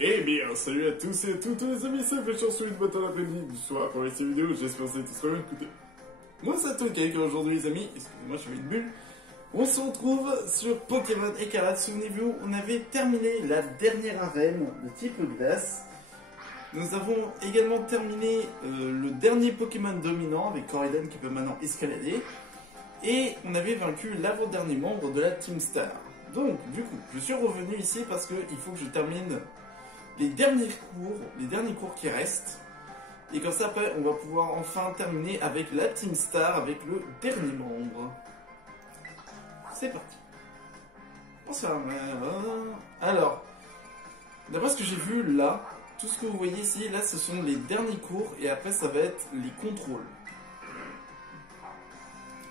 Eh bien, salut à tous et à toutes les amis, c'est Flécheur sur une boîte à l'après-midi du soir pour cette vidéo, j'espère que vous allez tous très bien écouter. Moi c'est Tolkien aujourd'hui les amis, excusez-moi je fais une bulle. On se retrouve sur Pokémon Écarlate, souvenez-vous, on avait terminé la dernière arène de type glace. Nous avons également terminé le dernier Pokémon dominant avec Corridon qui peut maintenant escalader. Et on avait vaincu l'avant-dernier membre de la Team Star. Donc du coup, je suis revenu ici parce qu'il faut que je termine les derniers cours qui restent. Et comme ça, après, on va pouvoir enfin terminer avec la Team Star, avec le dernier membre. C'est parti. Bonsoir. Alors, d'après ce que j'ai vu là, tout ce que vous voyez ici, là, ce sont les derniers cours. Et après, ça va être les contrôles.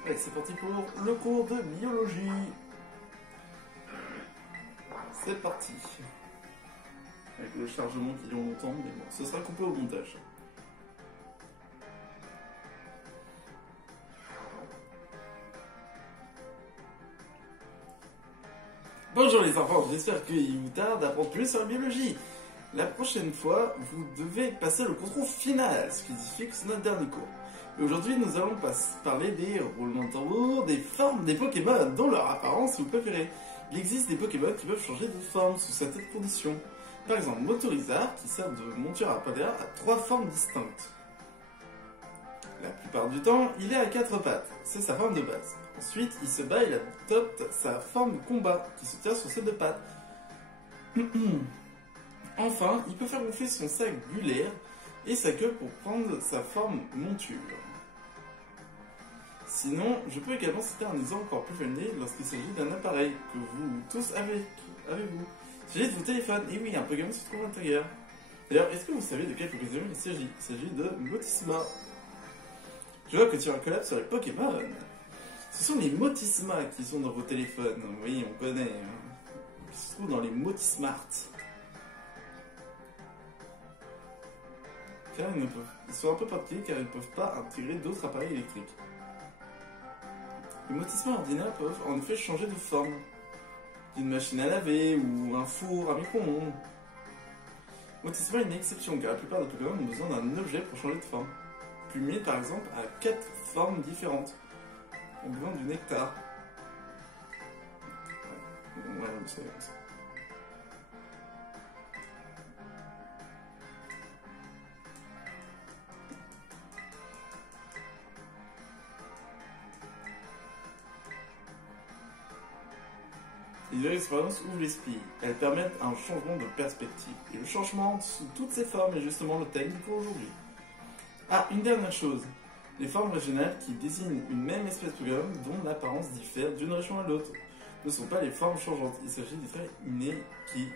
Allez, c'est parti pour le cours de biologie. C'est parti. Avec le chargement qui dure longtemps, mais bon, ce sera coupé au montage. Bonjour les enfants, j'espère qu'il vous tarde d'apprendre plus sur la biologie. La prochaine fois, vous devez passer le contrôle final, ce qui signifie que c'est notre dernier cours. Et aujourd'hui, nous allons parler des roulements de tambour, des formes des Pokémon, dont leur apparence si vous préférez. Il existe des Pokémon qui peuvent changer de forme sous certaines conditions. Par exemple, Motorizard, qui sert de monture à Paldea, a 3 formes distinctes. La plupart du temps, il est à 4 pattes, c'est sa forme de base. Ensuite, il se bat et adopte sa forme de combat, qui se tient sur ses 2 pattes. Enfin, il peut faire gonfler son sac gulaire et sa queue pour prendre sa forme monture. Sinon, je peux également citer un exemple encore plus familier lorsqu'il s'agit d'un appareil que vous tous avez vous. Il s'agit de vos téléphones, et oui, un Pokémon se trouve à l'intérieur. D'ailleurs, est-ce que vous savez de quel Pokémon il s'agit? Il s'agit de Motisma. Je vois que tu as un collab sur les Pokémon. Ce sont les Motisma qui sont dans vos téléphones. Oui, on connaît. Qui se trouvent dans les Motismart. Car ils sont un peu particuliers car ils ne peuvent pas intégrer d'autres appareils électriques. Les Motisma ordinaires peuvent en effet changer de forme. D'une machine à laver ou un four à micro-ondes. Motisma est une exception car la plupart des Pokémon ont besoin d'un objet pour changer de forme. Plumier par exemple a 4 formes différentes. On a besoin du nectar. Ouais, vous savez comme ça. Les nouvelles expériences ouvrent l'esprit. Elles permettent un changement de perspective. Et le changement sous toutes ses formes est justement le thème pour aujourd'hui. Ah, une dernière chose. Les formes régionales qui désignent une même espèce de Pokémon dont l'apparence diffère d'une région à l'autre ne sont pas les formes changeantes. Il s'agit des traits innés qui...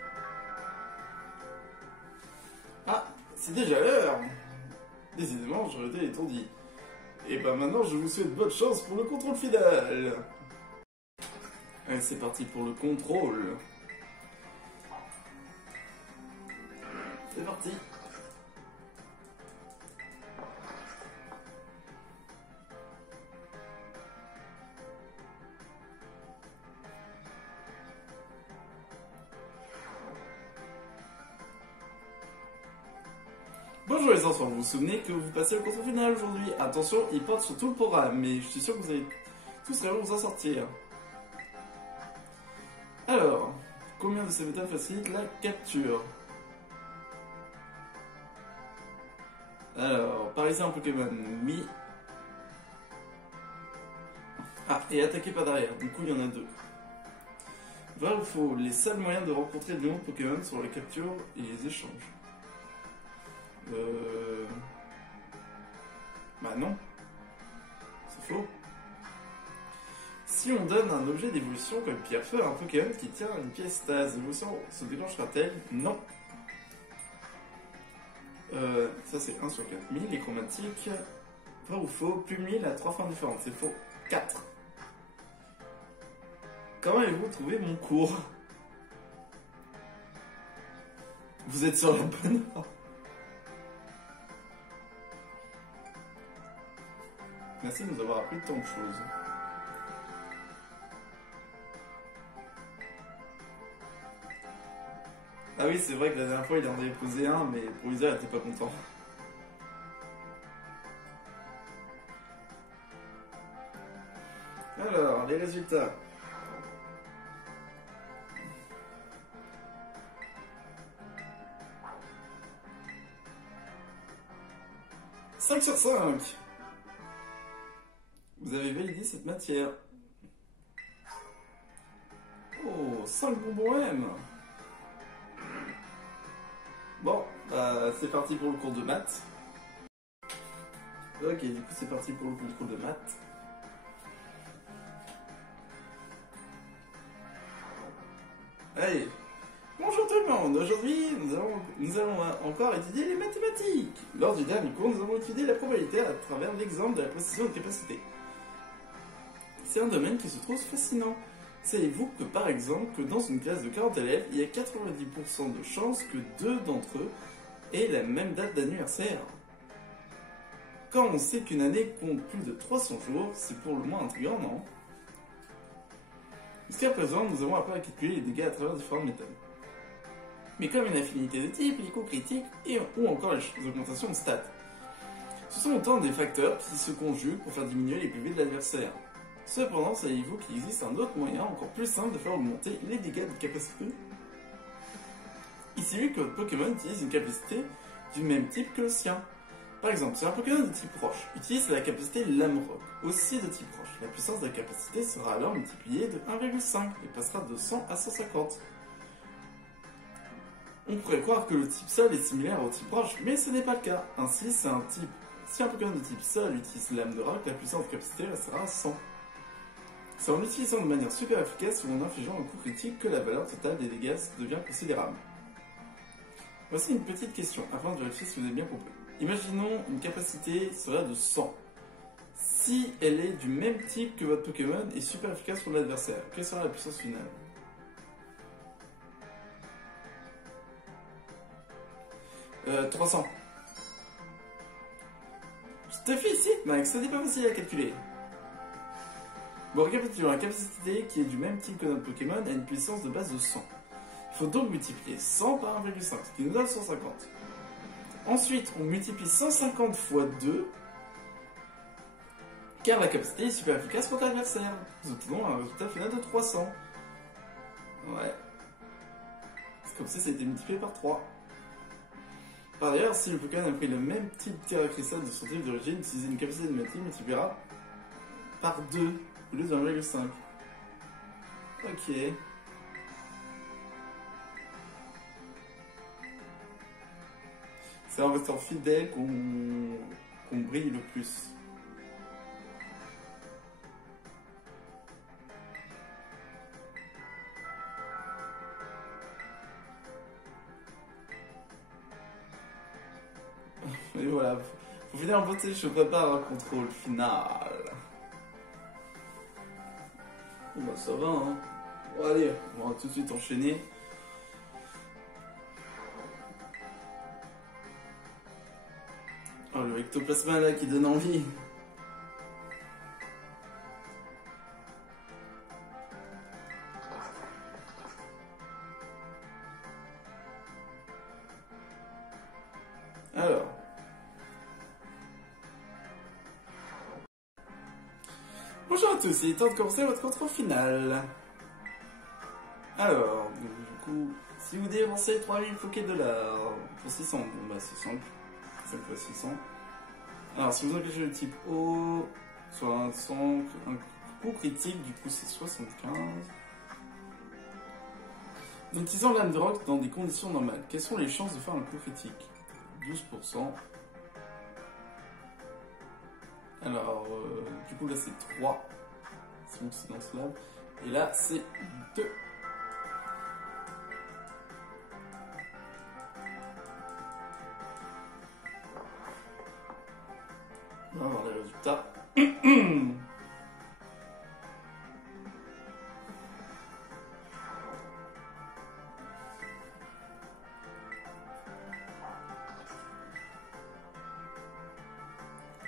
Ah, c'est déjà l'heure. Décidément, j'aurais été étourdi. Et ben maintenant, je vous souhaite bonne chance pour le contrôle final. Allez, c'est parti pour le contrôle. C'est parti. Bonjour les enfants, vous vous souvenez que vous passez le contrôle final aujourd'hui. Attention, il porte sur tout le programme, mais je suis sûr que vous allez tous réussir vous en sortir. Alors, combien de ces méthodes facilitent la capture? Alors, paralyser un Pokémon, oui. Ah, et attaquer pas derrière, du coup il y en a 2. Vrai ou faux, les seuls moyens de rencontrer de nouveaux Pokémon sont la capture et les échanges. Bah non. C'est faux. Si on donne un objet d'évolution comme pierre-feu à un Pokémon qui tient une pièce stase, l'évolution se déclenchera-t-elle? Non. Ça c'est 1 sur 4000, les chromatiques. Vrai ou faux, Plumier a 3 formes différentes, c'est faux. 4. Comment avez-vous trouvé mon cours? Vous êtes sur la bonne voie. Merci de nous avoir appris tant de choses. Ah oui, c'est vrai que la dernière fois, il en avait posé un, mais Proviseur était pas content. Alors, les résultats. 5 sur 5. Vous avez validé cette matière. Oh, 5 bonbons M. Bon, c'est parti pour le cours de maths. Ok, du coup c'est parti pour le contrôle de maths. Allez, bonjour tout le monde. Aujourd'hui, nous allons encore étudier les mathématiques. Lors du dernier cours, nous avons étudié la probabilité à travers l'exemple de la possession de capacité. C'est un domaine qui se trouve fascinant. Savez-vous que par exemple, que dans une classe de 40 élèves, il y a 90% de chances que 2 d'entre eux aient la même date d'anniversaire? Quand on sait qu'une année compte plus de 300 jours, c'est pour le moins intriguant, non? Jusqu'à présent, nous avons appris à calculer les dégâts à travers différentes méthodes. Mais comme une affinité de type, l'écho critique ou encore les augmentations de stats. Ce sont autant des facteurs qui se conjuguent pour faire diminuer les PV de l'adversaire. Cependant, savez-vous qu'il existe un autre moyen encore plus simple de faire augmenter les dégâts de capacité? Il s'est vu que votre Pokémon utilise une capacité du même type que le sien. Par exemple, si un Pokémon de type roche utilise la capacité Lame Rock, aussi de type roche, la puissance de la capacité sera alors multipliée de 1,5 et passera de 100 à 150. On pourrait croire que le type sol est similaire au type roche, mais ce n'est pas le cas. Ainsi, si un Pokémon de type sol utilise Lame de Rock, la puissance de capacité restera à 100. C'est en l'utilisant de manière super efficace ou en infligeant un coup critique que la valeur totale des dégâts devient considérable. Voici une petite question, afin de vérifier si vous avez bien compris. Imaginons une capacité serait de 100. Si elle est du même type que votre Pokémon et super efficace pour l'adversaire, quelle sera la puissance finale? « 300. Je te félicite, Max, ce n'est pas facile à calculer. Bon, récapitulons, la capacité qui est du même type que notre Pokémon a une puissance de base de 100. Il faut donc multiplier 100 par 1,5, ce qui nous donne 150. Ensuite, on multiplie 150 fois 2, car la capacité est super efficace contre l'adversaire. Nous obtenons un résultat final de 300. Ouais. C'est comme si ça a été multiplié par 3. Par ailleurs, si le Pokémon a pris le même type terre cristal de son type d'origine, utiliser une capacité de multiplier multipliera par 2 au lieu de 1,5. Ok. C'est en restant fidèle qu'on brille le plus. Et voilà, pour finir en beauté, je prépare un contrôle final. Bon bah ça va, hein. Bon allez, on va tout de suite enchaîner. Oh, le ectoplasma là qui donne envie. Alors. Bonjour à tous, il est temps de commencer votre contrôle final. Alors, du coup, si vous dépensez 3000 $, pour 600, bon bah c'est simple. 5 fois 600. Alors, si vous engagez le type O, soit un coup critique, du coup c'est 75. En utilisant l'âme de rock dans des conditions normales, quelles sont les chances de faire un coup critique? 12%. Alors, du coup là c'est 3. Si on se lance là. Et là c'est 2. On va voir les résultats.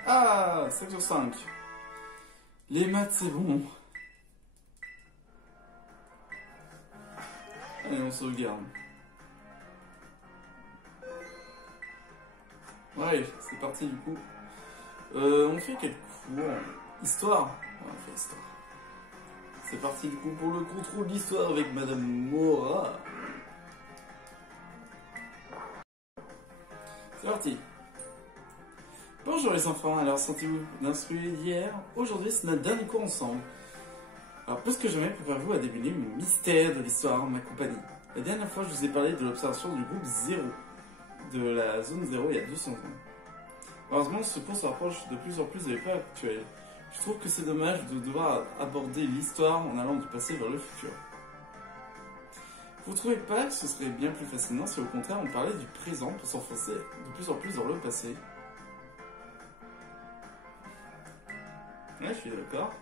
Ah, 5 sur 5. Les maths, c'est bon. Allez, on sauvegarde. Ouais, c'est parti du coup. On fait quel cours? Histoire? Ouais, on fait histoire. C'est parti du coup pour le contrôle d'histoire avec Madame Mora. C'est parti. Bonjour les enfants, alors sentez-vous d'instruire hier? Aujourd'hui c'est notre dernier cours ensemble. Alors plus que jamais, préparez-vous à deviner le mystère de l'histoire, ma compagnie. La dernière fois je vous ai parlé de l'observation du groupe 0, de la zone 0 il y a 200 ans. Heureusement, ce cours se rapproche de plus en plus de l'époque actuelle. Je trouve que c'est dommage de devoir aborder l'histoire en allant du passé vers le futur. Vous trouvez pas que ce serait bien plus fascinant si au contraire on parlait du présent pour s'enfoncer de plus en plus dans le passé? Ouais, je suis d'accord.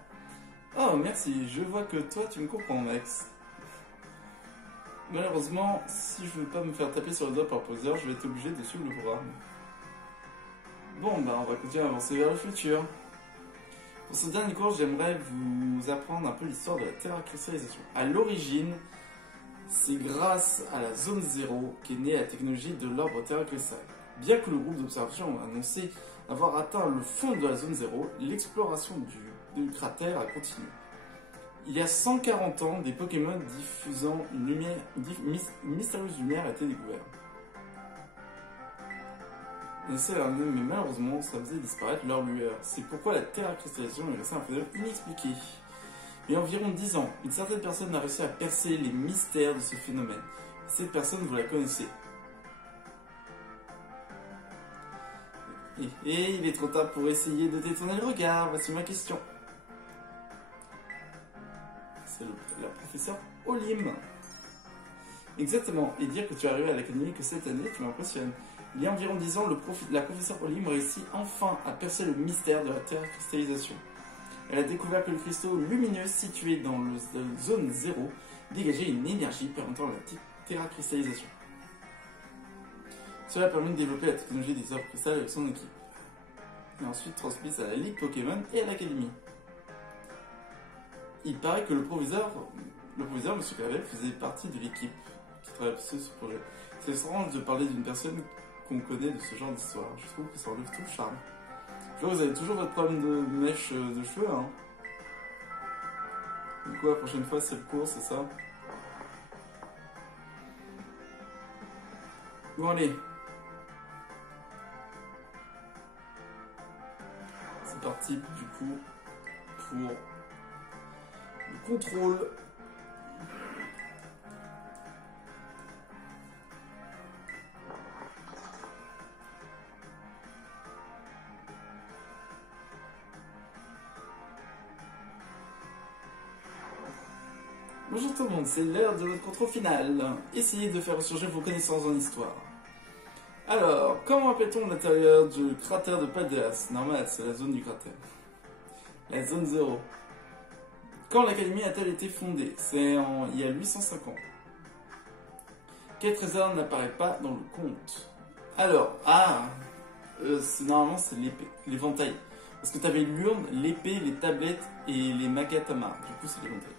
Oh, merci, je vois que toi tu me comprends, Max. Malheureusement, si je veux pas me faire taper sur le doigt par le professeur, je vais être obligé de suivre le programme. Bon, bah on va continuer à avancer vers le futur. Pour ce dernier cours, j'aimerais vous apprendre un peu l'histoire de la terracristallisation. À l'origine, c'est grâce à la zone 0 qu'est née la technologie de l'arbre terracristal. Bien que le groupe d'observation ait annoncé avoir atteint le fond de la zone 0, l'exploration du cratère a continué. Il y a 140 ans, des Pokémon diffusant une mystérieuse lumière a été découvert. Mais malheureusement, ça faisait disparaître leur lueur. C'est pourquoi la terracristallisation est restée un phénomène inexpliqué. Il y a environ 10 ans, une certaine personne a réussi à percer les mystères de ce phénomène. Cette personne, vous la connaissez. Et il est trop tard pour essayer de détourner le regard. Voici ma question. C'est la professeure Olim. Exactement. Et dire que tu es arrivé à l'académie que cette année, tu m'impressionnes. Il y a environ 10 ans, la professeure Olim réussit enfin à percer le mystère de la terracristallisation. Elle a découvert que le cristaux lumineux situé dans la zone 0 dégageait une énergie permettant la terracristallisation. Cela a permis de développer la technologie des orbes cristal avec son équipe. Et ensuite transmise à la Ligue Pokémon et à l'Académie. Il paraît que le proviseur M. Clavel, faisait partie de l'équipe qui travaillait sur ce projet. C'est étrange de parler d'une personne qu'on connaît de ce genre d'histoire. Je trouve que ça enlève tout le charme. Je vois, vous avez toujours votre problème de mèche de cheveux, hein. Du coup, la prochaine fois, c'est le cours, c'est ça? Bon, allez. C'est parti, du coup, pour le contrôle. Bonjour tout le monde, c'est l'heure de notre contrôle final. Essayez de faire ressurgir vos connaissances en histoire. Alors, comment appelle-t-on l'intérieur du cratère de Paldeas? Normal, c'est la zone du cratère. La zone 0. Quand l'académie a-t-elle été fondée? C'est il y a 805 ans. Quel trésor n'apparaît pas dans le conte? Alors, normalement c'est l'épée, l'éventail. Parce que tu avais l'urne, l'épée, les tablettes et les magatama. Du coup, c'est l'éventail.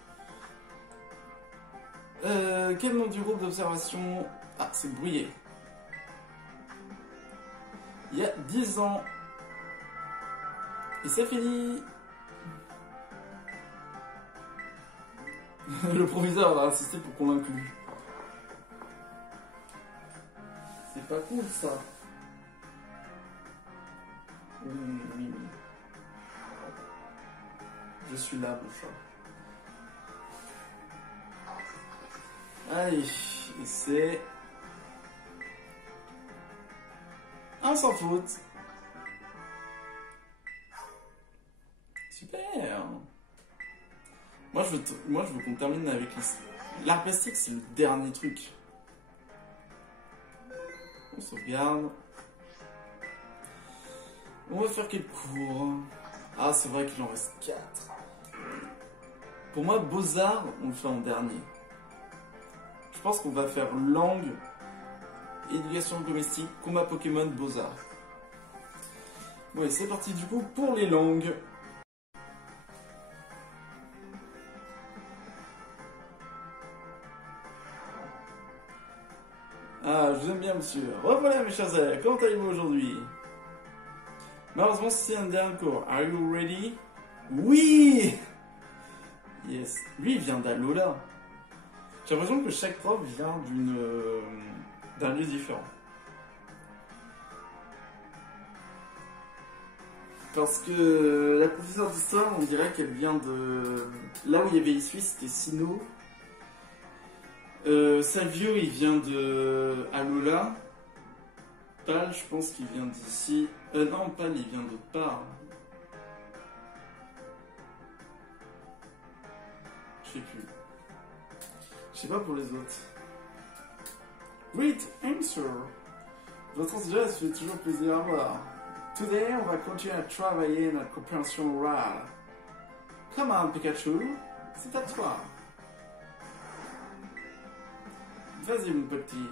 Quel nom du groupe d'observation? Ah, c'est Bruyère. Il y a 10 ans. Et c'est fini. Le proviseur a insisté pour qu'on l'inclue. C'est pas cool ça. Oui. Je suis là, mon chat. Allez, et c'est... un sans faute. Super. Moi je veux qu'on termine avec l'art plastique, c'est le dernier truc. On sauvegarde. On va faire quel cours? Ah, c'est vrai qu'il en reste 4. Pour moi, Beaux-Arts, on le fait en dernier. Je pense qu'on va faire langue, éducation domestique, combat Pokémon, Beaux-Arts. Ouais, c'est parti du coup pour les langues. Ah, je vous aime bien, monsieur. Revoilà, mes chers élèves. Comment allez-vous aujourd'hui? Malheureusement, c'est un dernier cours. Are you ready? Oui! Yes. Lui, il vient d'Alola. J'ai l'impression que chaque prof vient d'un lieu différent. Parce que la professeure d'histoire, on dirait qu'elle vient de... Là où il y avait Issui, c'était Sino. Savio, il vient de Alola. Pal, je pense qu'il vient d'ici. Non, Pal, il vient d'autre part. Je sais plus. Je sais pas pour les autres. Great answer. Votre enthousiasme fait toujours plaisir à voir. Today, on va continuer à travailler notre compréhension orale. Come on, Pikachu. C'est à toi. Vas-y, mon petit.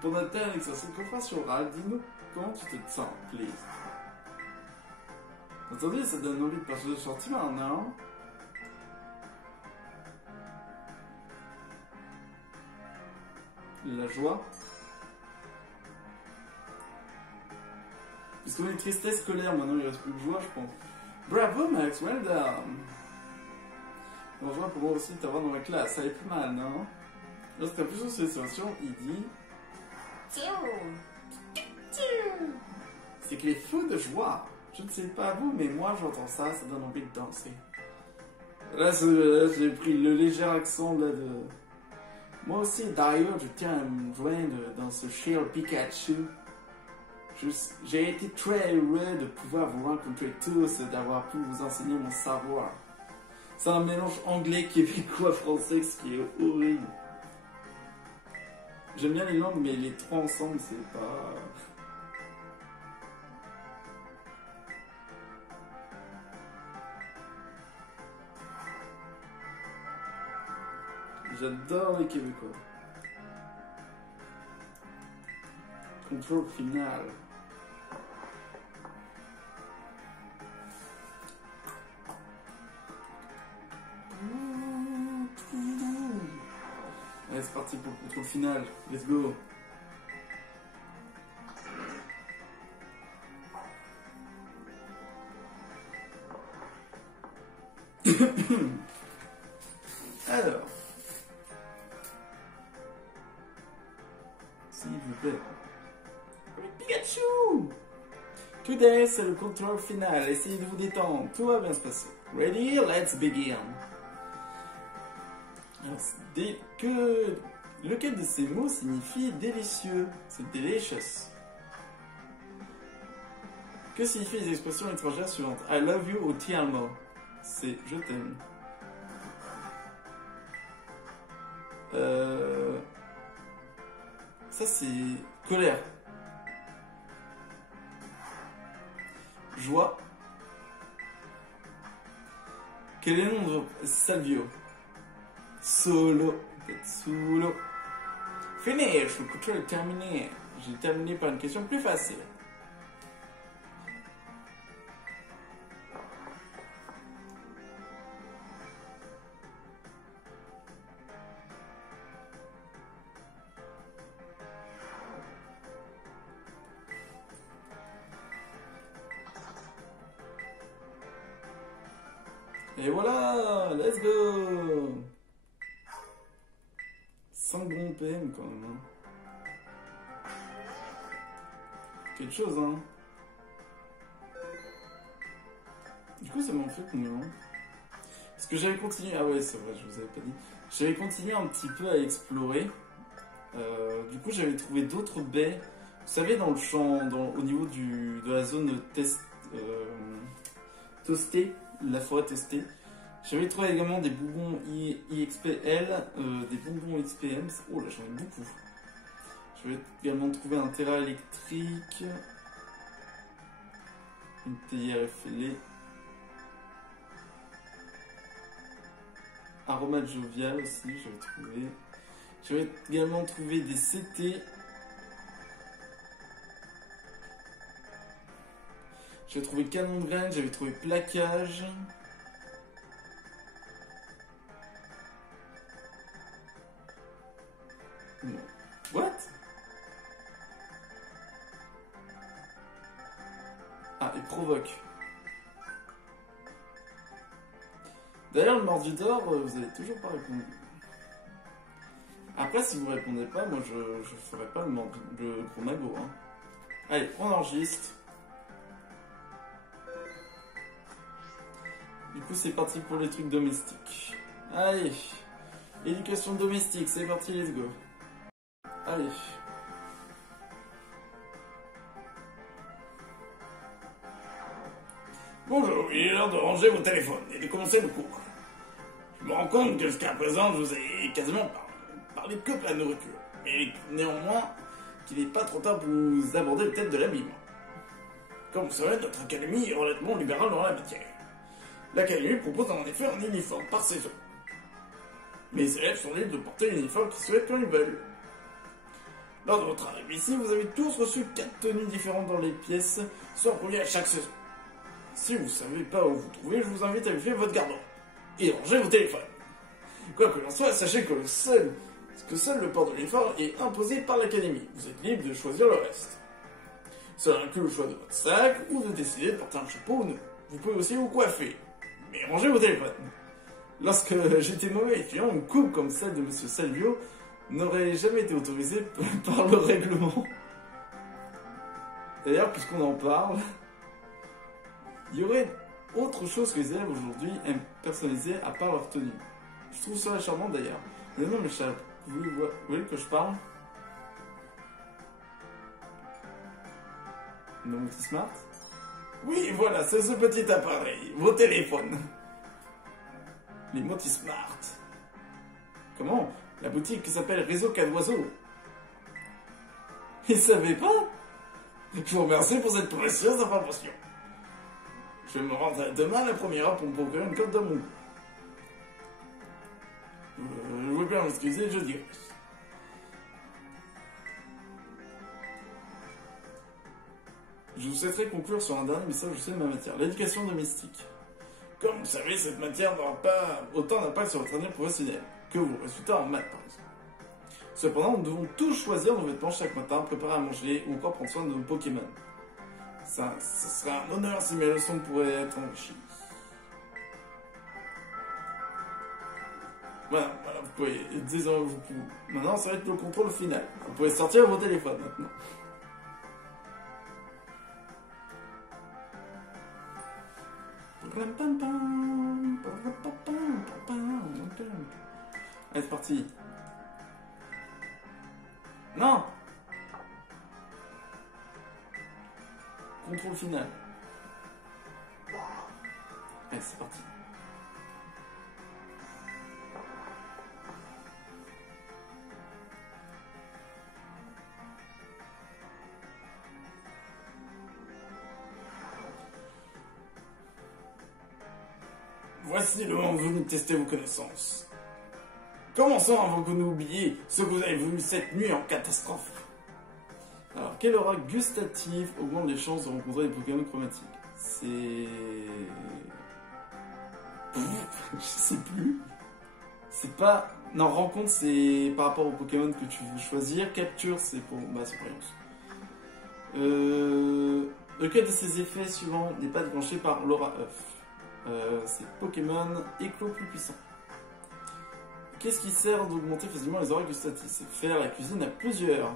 Pour notre dernier exercice de compréhension orale, dis-nous comment tu te sens, please. Entendu, ça donne envie de partager le sentiment, non? La joie. Puisqu'on est tristesse, colère, maintenant il reste plus de joie, je pense. Bravo Max, well done. On joie pour moi aussi de t'avoir dans la classe, ça allait plus mal, non? Lorsqu'il y a plusieurs situations, il dit... C'est que les feux de joie. Je ne sais pas vous, mais moi j'entends ça, ça donne envie de danser. Là, j'ai pris le léger accent là de... Moi aussi, d'ailleurs, je tiens à me joindre dans ce cher Pikachu. J'ai été très heureux de pouvoir vous rencontrer tous et d'avoir pu vous enseigner mon savoir. C'est un mélange anglais, québécois, français, ce qui est horrible. J'aime bien les langues, mais les trois ensemble, c'est pas... J'adore les Québécois. Contrôle final. Allez, c'est parti pour le contrôle final. Let's go. Alors. S'il vous plaît. Pikachu! Today, c'est le contrôle final. Essayez de vous détendre. Tout va bien se passer. Ready? Let's begin. Alors, lequel de ces mots signifie délicieux? C'est delicious. Que signifient les expressions étrangères suivantes? I love you ou ti amo? C'est je t'aime. Ça c'est colère. Joie. Quel est le nom de Salvio? Solo. Solo. Finish. Le contrôle est terminé. J'ai terminé par une question plus facile. Et voilà, let's go. 5 bons PM quand même. Quelque chose, hein. Du coup, ça m'en fait combien? Parce que j'avais continué... Ah ouais, c'est vrai, je vous avais pas dit. J'avais continué un petit peu à explorer. Du coup, j'avais trouvé d'autres baies. Vous savez, dans le champ, au niveau de la zone toastée, la forêt testée. J'avais trouvé également des bonbons IXPL, des bonbons XPM. Oh là, j'en ai beaucoup. J'avais également trouvé un terrain électrique, une théière effilée, aromate jovial aussi, j'avais trouvé. J'avais également trouvé des CT. J'avais trouvé canon de graines, j'avais trouvé plaquage. Non. What? Ah, Ah, et provoque. D'ailleurs, le Mordidor, vous avez toujours pas répondu. Après, si vous répondez pas, moi je ferai pas le gros magot. Hein. Allez, on enregistre. Du coup, c'est parti pour les trucs domestiques. Allez, éducation domestique, c'est parti, let's go. Allez. Bonjour, il est l'heure de ranger vos téléphones et de commencer le cours. Je me rends compte que jusqu'à présent, je vous ai quasiment parlé que de la nourriture. Mais néanmoins, qu'il n'est pas trop tard pour vous aborder le thème de l'habillement. Comme vous savez, notre académie est relativement libérale dans la matière. L'académie propose en effet un uniforme par saison. Les élèves sont libres de porter l'uniforme qu'ils souhaitent quand ils veulent. Lors de votre arrivée ici, vous avez tous reçu 4 tenues différentes dans les pièces, soit premiers à chaque saison. Si vous ne savez pas où vous trouvez, je vous invite à vérifier votre garde-robe et ranger vos téléphones. Quoi que l'on soit, sachez que seul le port de l'uniforme est imposé par l'académie. Vous êtes libre de choisir le reste. Cela inclut le choix de votre sac ou de décider de porter un chapeau ou non. Vous pouvez aussi vous coiffer, mais rangez vos téléphones. Lorsque j'étais mauvais étudiant, une coupe comme celle de M. Salvio n'aurait jamais été autorisée par le règlement. D'ailleurs, puisqu'on en parle, il y aurait autre chose que les élèves aujourd'hui aiment personnaliser à part leur tenue. Je trouve ça charmant d'ailleurs. Mais non, mais vous voyez que je parle? Le Multismart? Oui, voilà, c'est ce petit appareil, vos téléphones. Les Multismart. Comment? La boutique qui s'appelle Réseau Cadoiseau. Ils savaient pas? Je vous remercie pour cette précieuse information. Je vais me rendre demain à la première heure pour me procurer une cote de mon goût. Je veux bien m'excuser, je dirai. Je vous souhaiterais conclure sur un dernier message au sein de ma matière, l'éducation domestique. Comme vous savez, cette matière n'aura pas autant d'impact sur votre avenir professionnel que vos résultats en maths, par exemple. Cependant, nous devons tous choisir nos vêtements chaque matin, préparer à manger ou encore prendre soin de nos Pokémon. Ce serait un honneur si mes leçons pourraient être enrichies. Voilà, vous pouvez, maintenant ça va être le contrôle final. Vous pouvez sortir vos téléphones maintenant. Allez, c'est parti. Non! Contrôle final. Allez, c'est parti. Voici le moment venu de tester vos connaissances. Commençons avant que vous n'oubliez ce que vous avez voulu cette nuit en catastrophe. Alors, quelle aura gustative augmente les chances de rencontrer des Pokémon chromatiques? C'est... Je sais plus. C'est pas... Non, rencontre, c'est par rapport aux Pokémon que tu veux choisir. Capture, c'est pour... Bah, c'est pour rien. Lequel de ces effets suivants n'est pas déclenché par l'aura œuf? C'est Pokémon éclos plus puissant. Qu'est-ce qui sert d'augmenter facilement les auras gustatives? C'est faire la cuisine à plusieurs.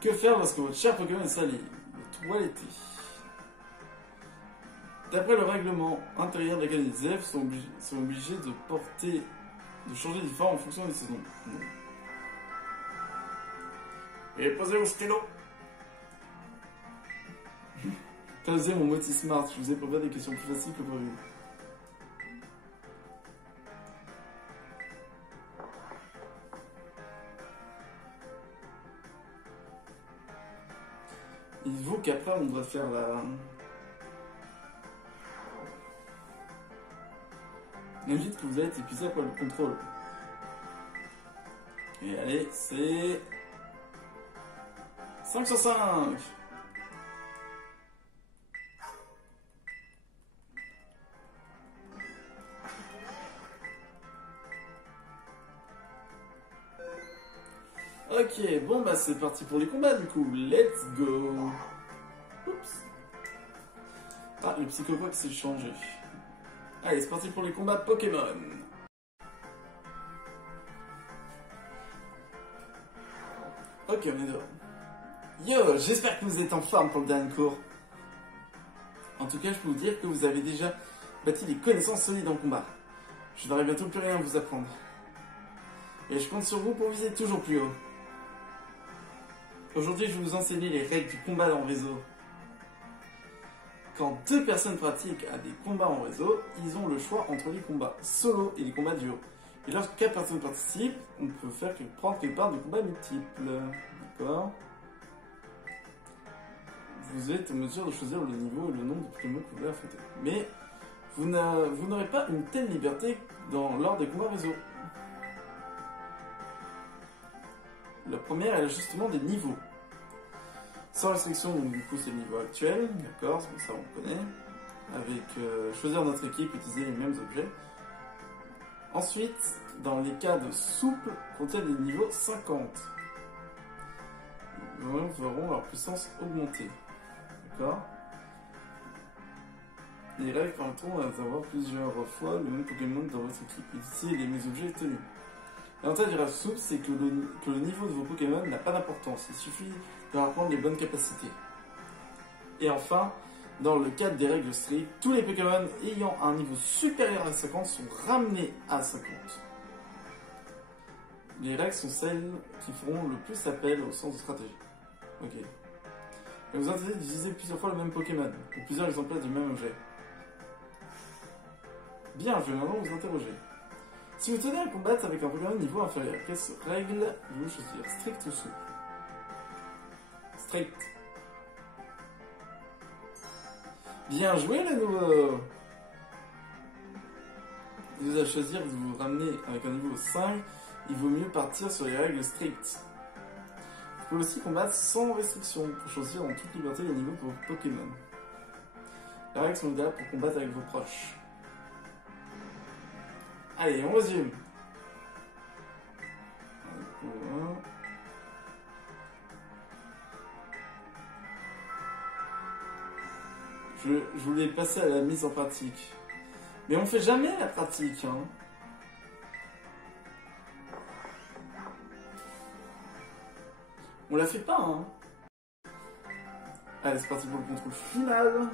Que faire lorsque votre cher Pokémon est salé? Le toiletter. D'après le règlement intérieur de l'Académie des élèves, sont obligés de changer d'uniforme en fonction des saisons. Non. Et posez vos stylos. Posez mon Multismart, je vous ai préparé des questions plus faciles que prévu. Il vaut qu'après on doit faire la... N'invite que vous êtes épuisé par le contrôle. Et allez, c'est... 5 sur 5. Ok, bon bah c'est parti pour les combats du coup. Let's go. Oups. Ah, le psychoquack s'est changé. Allez, c'est parti pour les combats Pokémon. Ok, on est dehors. Yo, j'espère que vous êtes en forme pour le dernier cours. En tout cas, je peux vous dire que vous avez déjà bâti des connaissances solides en combat. Je n'aurai bientôt plus rien à vous apprendre. Et je compte sur vous pour viser toujours plus haut. Aujourd'hui, je vais vous enseigner les règles du combat en réseau. Quand deux personnes pratiquent à des combats en réseau, ils ont le choix entre les combats solo et les combats duo. Et lorsque 4 personnes participent, on peut prendre quelque part de combats multiples. D'accord? Vous êtes en mesure de choisir le niveau et le nombre de Pokémon que vous voulez affronter. Mais vous n'aurez pas une telle liberté lors des combats réseau. La première est l'ajustement des niveaux. Sans restriction, donc du coup c'est le niveau actuel, d'accord, c'est ça on connaît. Avec choisir notre équipe, utiliser les mêmes objets. Ensuite, dans les cas de souple, contient des niveaux 50. Nous verront leur puissance augmenter. D'accord. Les règles permettront d'avoir plusieurs fois le même Pokémon dans votre équipe. Ici, les mêmes objets tenus. L'avantage du rêve souple, c'est que le niveau de vos Pokémon n'a pas d'importance. Il suffit de leur apprendre les bonnes capacités. Et enfin, dans le cadre des règles strictes, tous les Pokémon ayant un niveau supérieur à 50 sont ramenés à 50. Les règles sont celles qui feront le plus appel au sens de stratégie. Ok. Et vous interdit d'utiliser plusieurs fois le même Pokémon, ou plusieurs exemplaires du même objet. Bien, je vais maintenant vous interroger. Si vous tenez à combattre avec un Pokémon de niveau inférieur, quelle règle vous choisir? Strict ou souple? Strict. Bien joué les nouveaux. Vous allez choisir de vous ramener avec un niveau 5, il vaut mieux partir sur les règles strictes. Vous pouvez aussi combattre sans restriction pour choisir en toute liberté les niveaux pour vos Pokémon. Les règles sont idéales pour combattre avec vos proches. Allez, on résume. Je voulais passer à la mise en pratique. Mais on fait jamais la pratique, hein. On la fait pas, hein. Allez, c'est parti pour le contrôle final.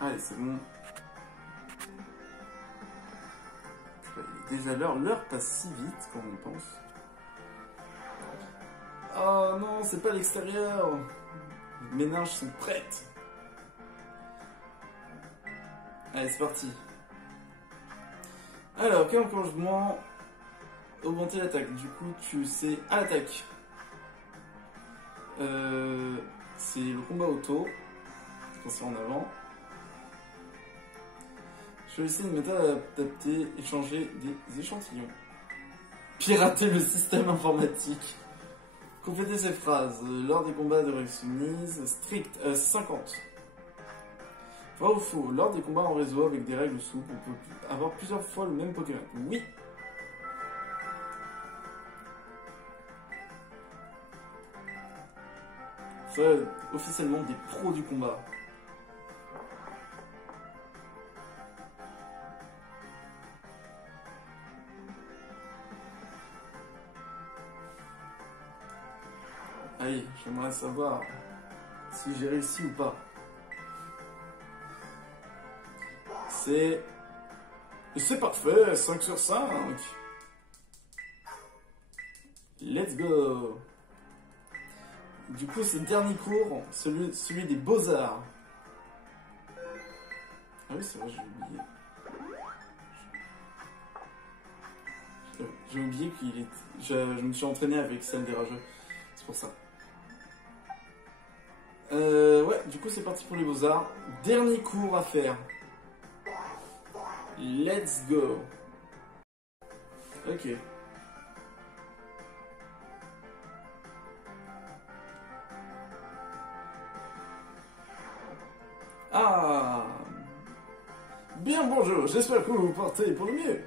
Allez, c'est bon. Il est déjà l'heure. L'heure passe si vite quand on y pense. Oh non, c'est pas l'extérieur. Les méninges sont prêtes. Allez, c'est parti. Alors, quel enclenchement? Augmenter l'attaque. Du coup, tu sais à l'attaque. C'est le combat auto. Quand c'est en avant. Choisissez une méthode adaptée, échanger des échantillons. Pirater le système informatique. Complétez ces phrases. Lors des combats de règles soumises, strict, 50. Vrai ou faux? Lors des combats en réseau avec des règles souples, on peut avoir plusieurs fois le même Pokémon. Oui. C'est officiellement des pros du combat. Allez, j'aimerais savoir si j'ai réussi ou pas. C'est parfait, 5 sur 5. Let's go. Du coup, c'est le dernier cours, celui des beaux-arts. Ah oui, c'est vrai, j'ai oublié. J'ai oublié qu'il est... Je me suis entraîné avec celle des rageux. C'est pour ça. Ouais, du coup, c'est parti pour les beaux-arts. Dernier cours à faire. Let's go. Ok. Ah. Bien bonjour, j'espère que vous vous portez pour le mieux.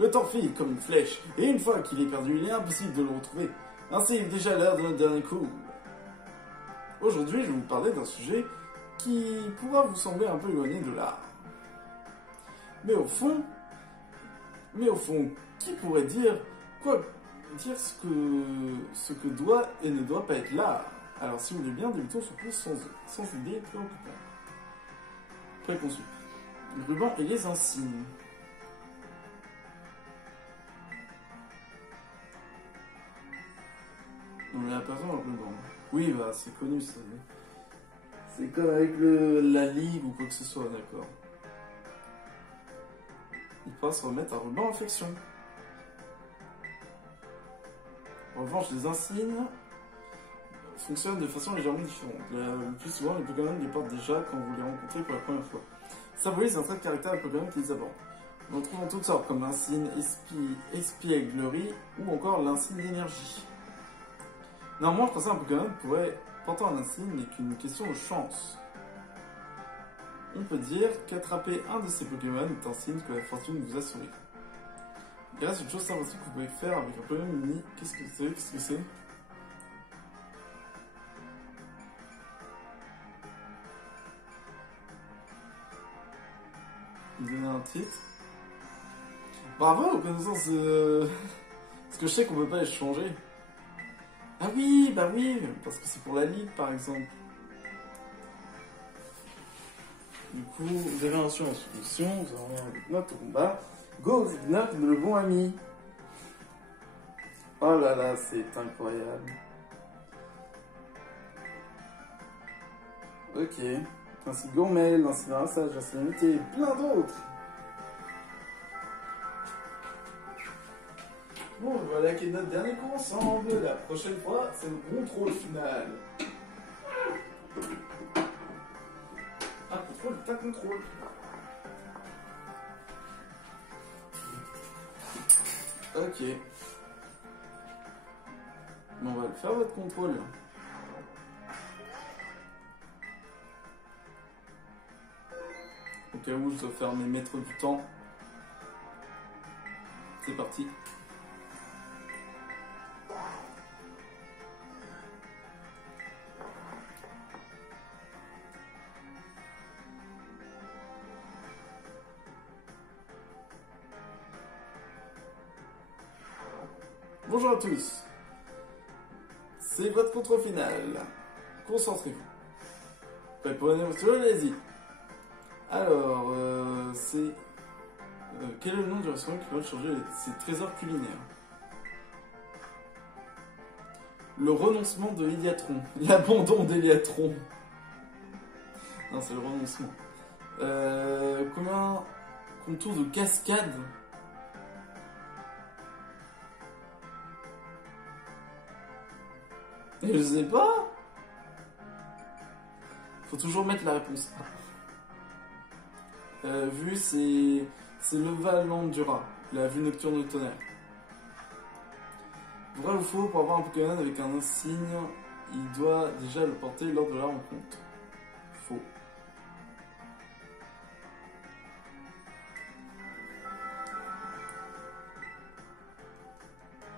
Le temps file comme une flèche, et une fois qu'il est perdu, il est impossible de le retrouver. Ainsi, il est déjà l'heure de notre dernier cours. Aujourd'hui, je vais vous parler d'un sujet qui pourra vous sembler un peu éloigné de l'art. Mais au fond, qui pourrait dire ce que doit et ne doit pas être l'art? Alors, si vous voulez bien, débutons sur plus sans idée préoccupante. Préconçu. Le ruban et les insignes. On a personne dans le ruban. Oui, bah, c'est connu, ça. C'est comme avec la ligue ou quoi que ce soit, d'accord. Il pourra se remettre un ruban en flexion. En revanche, les insignes fonctionnent de façon légèrement différente. Le plus souvent, les Pokémon les portent déjà quand vous les rencontrez pour la première fois. Symbolise un trait de caractère des Pokémon qu'ils abordent. On en trouve en toutes sortes, comme l'insigne espièglerie ou encore l'insigne d'énergie. Néanmoins, je pensais un Pokémon pourrait porter un insigne n'est qu'une question de chance. On peut dire qu'attraper un de ces Pokémon est un signe que la fortune vous a souri. Il reste une chose sympathique que vous pouvez faire avec un Pokémon uni. Qu'est-ce que c'est? Me donner un titre. Bravo, connaissance parce que je sais qu'on peut pas les changer. Ah oui, bah oui, parce que c'est pour la ligue par exemple. Du coup, vous avez un sur en solution, vous avez notre combat. Go, Ignite, le bon ami. Oh là là, c'est incroyable. Ok. Ainsi Gourmel, ainsi Verassage, ainsi Amitié et plein d'autres. Bon, voilà qui est notre dernier cours ensemble. La prochaine fois, c'est le contrôle final. Ah, contrôle, t'as contrôle. Ok. Bon, on va le faire, votre contrôle. Au cas où je dois faire mes maîtres du temps. C'est parti. Bonjour à tous. C'est votre contrôle final. Concentrez-vous. Prêt pour une émotion, allez-y. Alors, c'est... quel est le nom du restaurant qui va changer ses trésors culinaires? Le renoncement de Héliatron. L'abandon d'Héliatron. Non, c'est le renoncement. Combien contours de cascade? Je sais pas. Faut toujours mettre la réponse A. Vue, c'est le Valand du Rat, la vue nocturne du tonnerre. Vrai ou faux, pour avoir un Pokémon avec un insigne, il doit déjà le porter lors de la rencontre. Faux.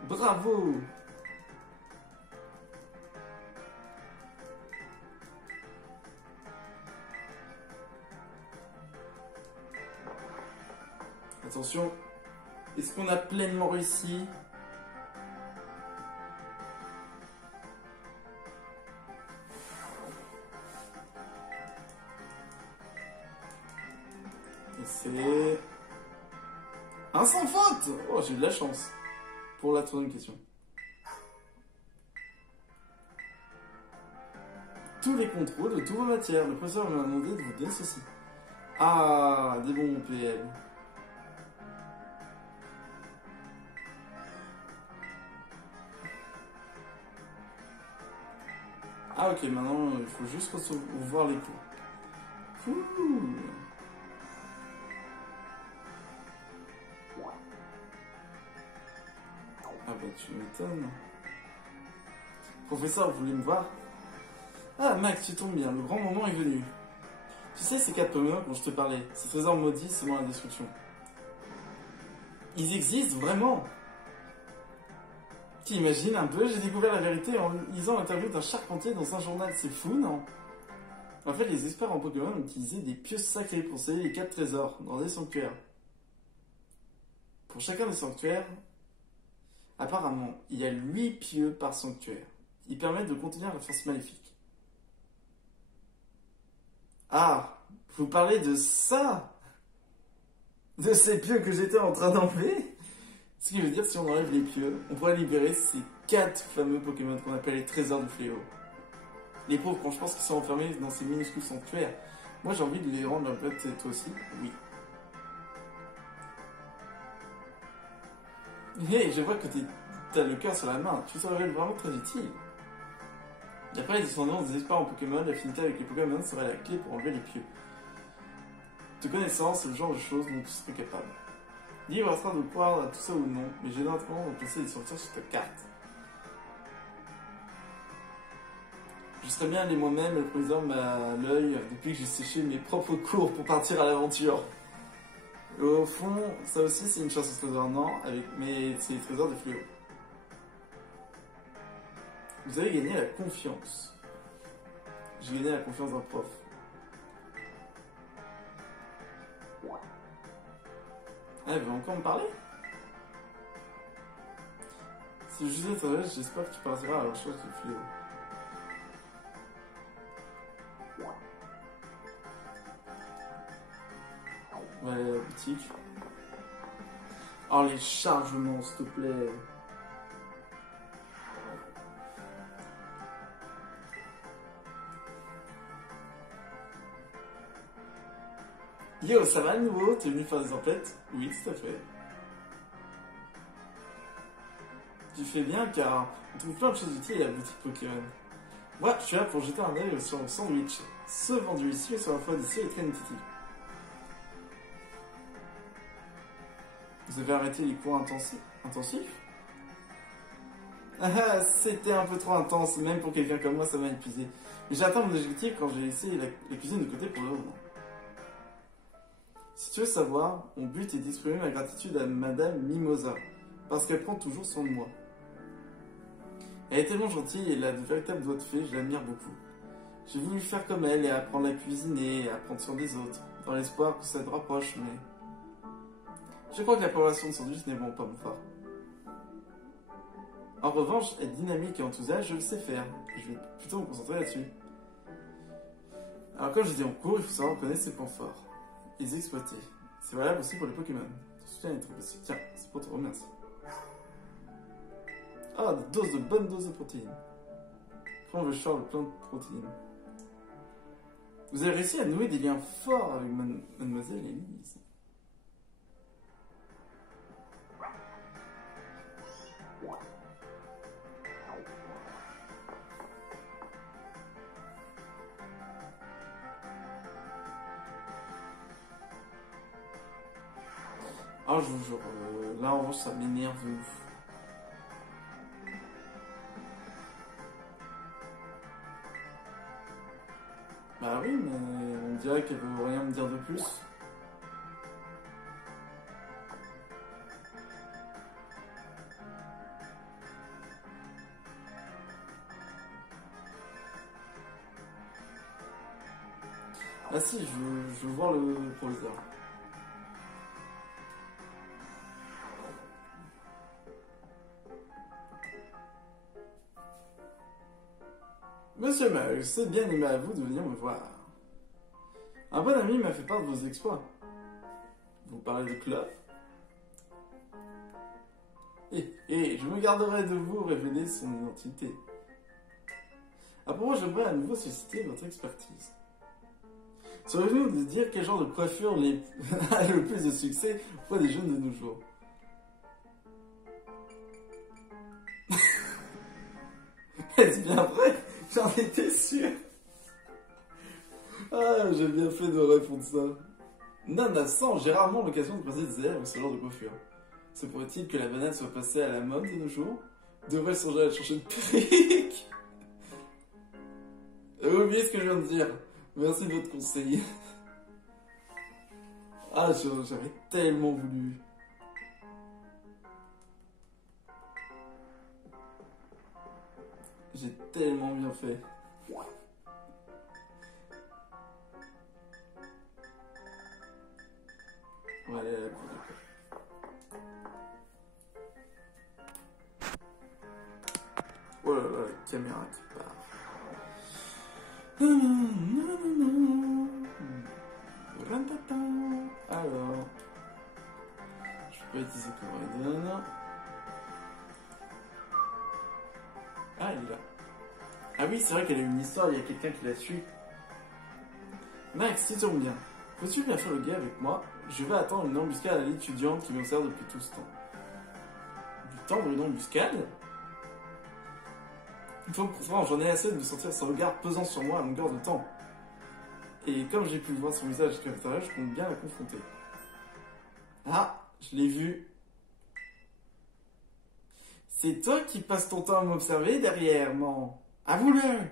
Bravo! Attention, est-ce qu'on a pleinement réussi? Et c'est... un sans faute! Oh, j'ai eu de la chance pour la troisième question. Tous les contrôles de toutes vos matières. Le professeur m'a demandé de vous donner ceci. Ah, des bons PL. Ah ok, maintenant il faut juste revoir les cours. Cool. Ah bah tu m'étonnes. Professeur, vous voulez me voir? Ah Max, tu tombes bien, le grand moment est venu. Tu sais ces 4 Pokémon dont je te parlais, ces trésors maudits selon la destruction. Ils existent vraiment? T'imagines un peu, j'ai découvert la vérité en lisant l'interview d'un charpentier dans un journal, c'est fou, non? En fait, les experts en Pokémon ont utilisé des pieuvres sacrées pour sceller les 4 trésors dans des sanctuaires. Pour chacun des sanctuaires, apparemment, il y a 8 pieux par sanctuaire. Ils permettent de contenir la force maléfique. Ah, vous parlez de ça? De ces pieux que j'étais en train d'enlever? Ce qui veut dire, si on enlève les pieux, on pourrait libérer ces 4 fameux Pokémon qu'on appelle les trésors du fléau. Les pauvres, quand je pense qu'ils sont enfermés dans ces minuscules sanctuaires, moi j'ai envie de les rendre leur bête, toi aussi? Oui. Hé, je vois que t'as le cœur sur la main, tu serais vraiment très utile. D'après les descendants des experts en Pokémon, l'affinité avec les Pokémon serait la clé pour enlever les pieux. Te connaissant, c'est le genre de choses dont tu serais capable. Libre à toi de croire à tout ça ou non, mais j'ai l'intention de placer des sorties sur ta carte. Je serais bien allé moi-même, le président m'a l'œil depuis que j'ai séché mes propres cours pour partir à l'aventure. Au fond, ça aussi c'est une chasse au trésor, non, mais c'est les trésors des fléaux. Vous avez gagné la confiance. J'ai gagné la confiance d'un prof. Ah, elle veut encore me parler? Si je disais ça, j'espère que tu partiras à la recherche du fléau. Ouais, la boutique. Oh, les chargements, s'il te plaît. Yo, ça va à nouveau? T'es venu faire des emplettes? Oui, tout à fait. Tu fais bien car on trouve plein de choses utiles à la boutique Pokémon. Moi, je suis là pour jeter un œil sur le sandwich. Ce vendu ici et sur la fois d'ici est très nutritif. Vous avez arrêté les cours intensifs? Ah, c'était un peu trop intense, même pour quelqu'un comme moi, ça m'a épuisé. Mais j'atteins mon objectif quand j'ai laissé la cuisine de côté pour le moment. Si tu veux savoir, mon but est d'exprimer ma gratitude à Madame Mimosa, parce qu'elle prend toujours soin de moi. Elle est tellement gentille et elle a de véritables doigts de fée, je l'admire beaucoup. J'ai voulu faire comme elle et apprendre à cuisiner et à prendre soin des autres, dans l'espoir que ça te rapproche, mais... Je crois que la préparation de sandwich n'est bon pas mon fort. En revanche, être dynamique et enthousiaste, je le sais faire, et je vais plutôt me concentrer là-dessus. Alors comme je dis en cours, il faut savoir reconnaître ses points forts. Les exploiter. C'est valable aussi pour les Pokémon. Ton soutien est trop possible. Tiens, c'est pour te remercier. Ah, des bonnes doses de protéines. Prends le char le plein de protéines. Vous avez réussi à nouer des liens forts avec Mademoiselle Elise. Ah, je vous jure, là en revanche ça m'énerve de ouf. Bah oui, mais on dirait qu'elle veut rien me dire de plus. Ah si, je veux voir le proviseur. Monsieur Mug, c'est bien aimé à vous de venir me voir. Un bon ami m'a fait part de vos exploits. Vous parlez de Clove? Je me garderai de vous révéler son identité. À propos, j'aimerais à nouveau solliciter votre expertise. Sauriez-vous nous dire quel genre de coiffure a le plus de succès auprès des jeunes de nos jours? Est-ce bien vrai? J'en étais sûr. Ah, j'ai bien fait de répondre ça. Non, sans, j'ai rarement l'occasion de croiser des élèves avec ce genre de coiffure. Se pourrait-il que la banane soit passée à la mode de nos jours? Devrait songer à changer de perruque. Oubliez ce que je viens de dire. Merci de votre conseil. Ah, j'aurais tellement voulu. J'ai tellement bien fait. On va aller à la cour d'école. Oh là là, la caméra qui part. Alors, je peux utiliser Coraiden. Ah, il est là. Ah oui, c'est vrai qu'elle a une histoire, il y a quelqu'un qui l'a tué. Max, tu tombes bien. Peux-tu bien faire le gars avec moi? Je vais attendre une embuscade à l'étudiante qui m'observe depuis tout ce temps. Du temps pour une embuscade? Il faut comprendre, j'en ai assez de me sentir son regard pesant sur moi à longueur de temps. Et comme j'ai pu voir son visage jusqu'à l'intérieur, je compte bien la confronter. Ah, je l'ai vu. C'est toi qui passes ton temps à m'observer derrière, man. Avoue-le!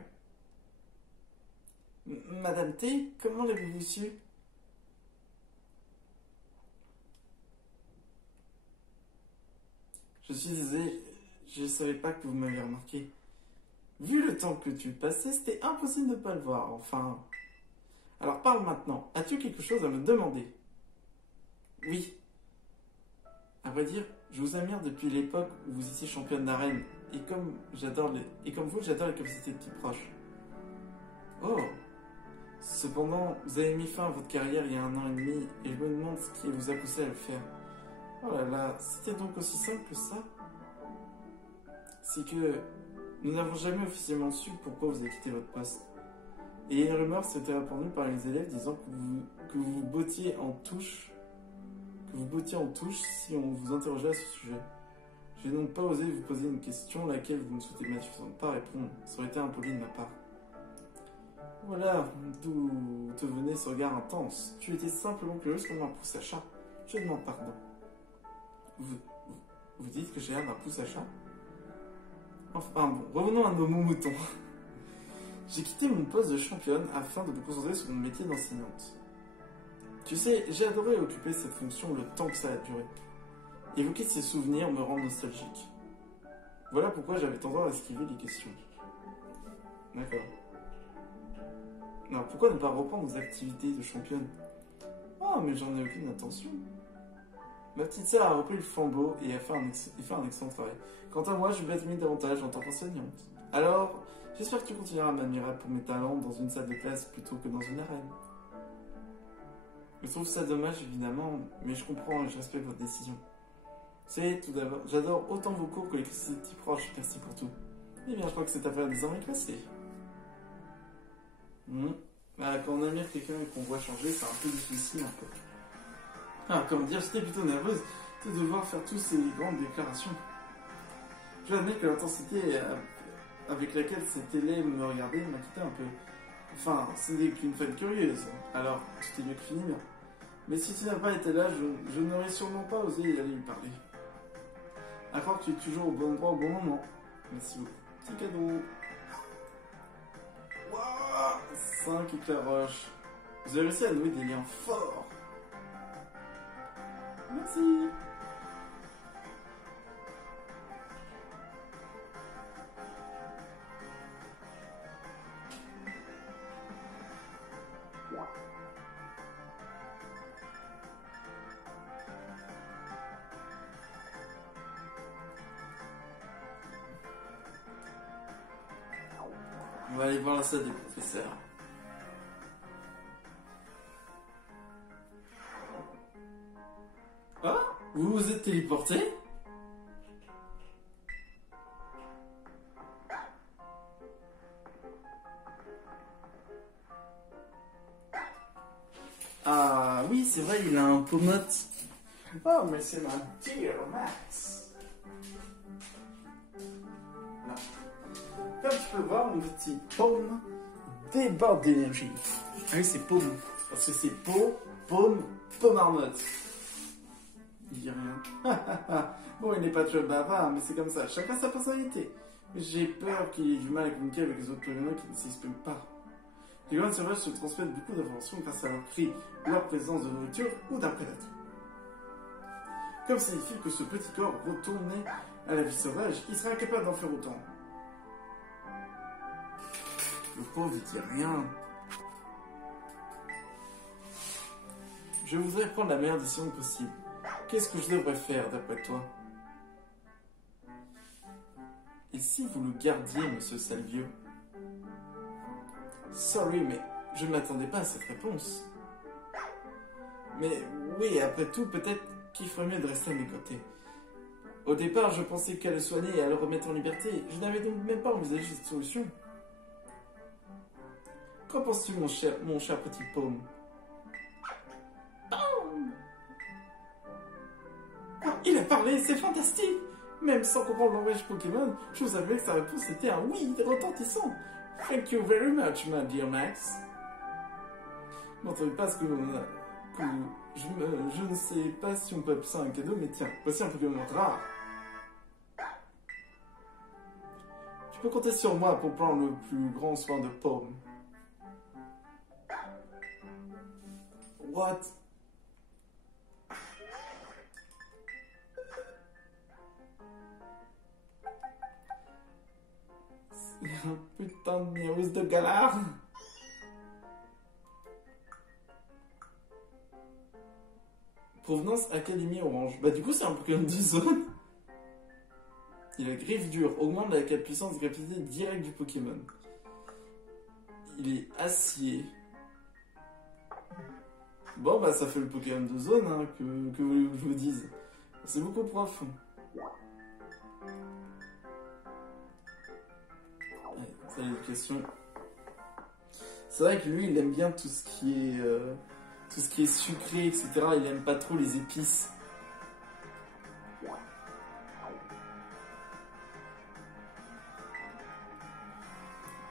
Madame T, comment l'avez-vous su? Je suis désolé, je ne savais pas que vous m'aviez remarqué. Vu le temps que tu passais, c'était impossible de ne pas le voir, enfin... Alors parle maintenant, as-tu quelque chose à me demander? Oui. À vrai dire, je vous admire depuis l'époque où vous étiez championne d'arène, et comme vous, j'adore les capacités de petits proches. Oh. Cependant, vous avez mis fin à votre carrière il y a 1 an et demi, et je me demande ce qui vous a poussé à le faire. Oh là là, c'était donc aussi simple que ça? C'est que nous n'avons jamais officiellement su pourquoi vous avez quitté votre poste. Et une rumeur s'était répandue par les élèves disant que vous bottiez en touche, si on vous interrogeait à ce sujet. Je n'ai donc pas osé vous poser une question à laquelle vous ne souhaitez manifestement pas répondre. Ça aurait été impoli de ma part. Voilà d'où te venait ce regard intense. Tu étais simplement curieuse comme un pouce à chat. Je demande pardon. Vous dites que j'ai l'air d'un pouce à chat? Enfin bon, revenons à nos moutons. J'ai quitté mon poste de championne afin de me concentrer sur mon métier d'enseignante. Tu sais, j'ai adoré occuper cette fonction le temps que ça a duré. Évoquer ces souvenirs me rend nostalgique. Voilà pourquoi j'avais tendance à esquiver les questions. D'accord. Alors pourquoi ne pas reprendre nos activités de championne? Oh, mais j'en ai aucune intention. Ma petite sœur a repris le flambeau et a fait un excellent travail. Quant à moi, je vais t'aimer davantage en tant qu'enseignante. Alors, j'espère que tu continueras à m'admirer pour mes talents dans une salle de classe plutôt que dans une arène. Je trouve ça dommage, évidemment, mais je comprends et je respecte votre décision. C'est tout d'abord, j'adore autant vos cours que les petits proches, merci pour tout. Eh bien, je crois que cette affaire est désormais classée. Quand on admire quelqu'un et qu'on voit changer, c'est un peu difficile, un peu. Ah, comment dire, j'étais plutôt nerveuse de devoir faire toutes ces grandes déclarations. Je dois admettre que l'intensité avec laquelle cet élève me regardait m'a quitté un peu. Enfin, ce n'est qu'une fan curieuse, alors tout est mieux que fini bien. Mais si tu n'as pas été là, je n'aurais sûrement pas osé aller lui parler. À croire que tu es toujours au bon endroit au bon moment. Merci beaucoup. Petit cadeau. Waouh, 5 éclairs roches. Vous avez réussi à nouer des liens forts. Merci. On va aller voir la salle des professeurs. Ah, vous vous êtes téléporté? Ah oui, c'est vrai, il a un pommeau. Oh, mais c'est ma dear Max. Là. Comme tu peux voir, mon petit paume déborde d'énergie. Ah oui, c'est paume. Parce que c'est paume marmotte. Il dit rien. Bon, il n'est pas très bavard, mais c'est comme ça. Chacun sa personnalité. J'ai peur qu'il ait du mal à communiquer avec les autres Pokémon qui ne s'expriment pas. Les grandes sauvages se transmettent beaucoup d'informations grâce à leur cri, leur présence de nourriture ou d'un prédateur. Comme ça signifie que ce petit corps retourné à la vie sauvage, il sera incapable d'en faire autant. Le pauvre, il dit rien. Je voudrais prendre la meilleure décision possible. Qu'est-ce que je devrais faire, d'après toi? Et si vous le gardiez, monsieur Salvio? Sorry, mais je ne m'attendais pas à cette réponse. Mais oui, après tout, peut-être qu'il ferait mieux de rester à mes côtés. Au départ, je pensais qu'à le soigner et à le remettre en liberté. Je n'avais donc même pas envisagé cette solution. Qu'en penses-tu, mon cher petit Paume? Oh, il a parlé, c'est fantastique! Même sans comprendre le langage Pokémon, je vous avouais que sa réponse était un oui retentissant. Thank you very much, my dear Max. Je n'entendais pas ce que je ne sais pas si on peut appeler ça un cadeau, mais tiens, voici un Pokémon rare. Tu peux compter sur moi pour prendre le plus grand soin de Paume. What? C'est un putain de news de galard. Provenance Académie Orange. Bah du coup c'est un Pokémon du zone. Il a griffe dure, augmente la puissance de rapidité directe du Pokémon. Il est acier. Bon bah ça fait le Pokémon de zone hein, que voulez-vous que je vous dise. C'est beaucoup profond. C'est l'éducation. C'est vrai que lui il aime bien tout ce qui est sucré, etc. Il aime pas trop les épices.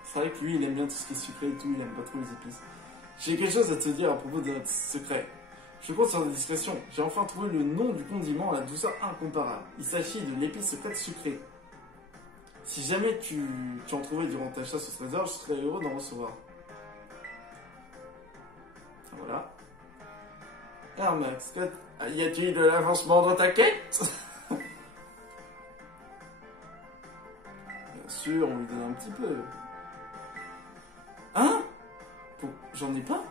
C'est vrai que lui il aime bien tout ce qui est sucré et tout, il aime pas trop les épices. J'ai quelque chose à te dire à propos de notre secret. Je compte sur la discrétion. J'ai enfin trouvé le nom du condiment à la douceur incomparable. Il s'agit de l'épice secrète sucrée. Si jamais tu en trouvais durant ta chasse au trésor, je serais heureux d'en recevoir. Voilà. Alors Max, y a-t-il de l'avancement dans ta quête? Bien sûr, on lui donne un petit peu. Hein? J'en ai pas?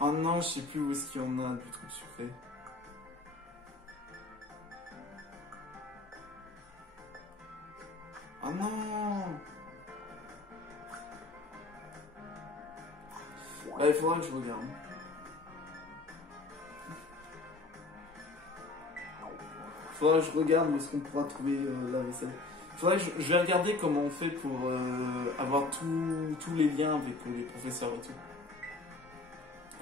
Oh non, je sais plus où est-ce qu'il y en a du truc sucré. Oh non! Bah, il faudra que je regarde. Faudra que je regarde où est-ce qu'on pourra trouver la vaisselle. Faudrait que je vais regarder comment on fait pour avoir tous les liens avec les professeurs et tout.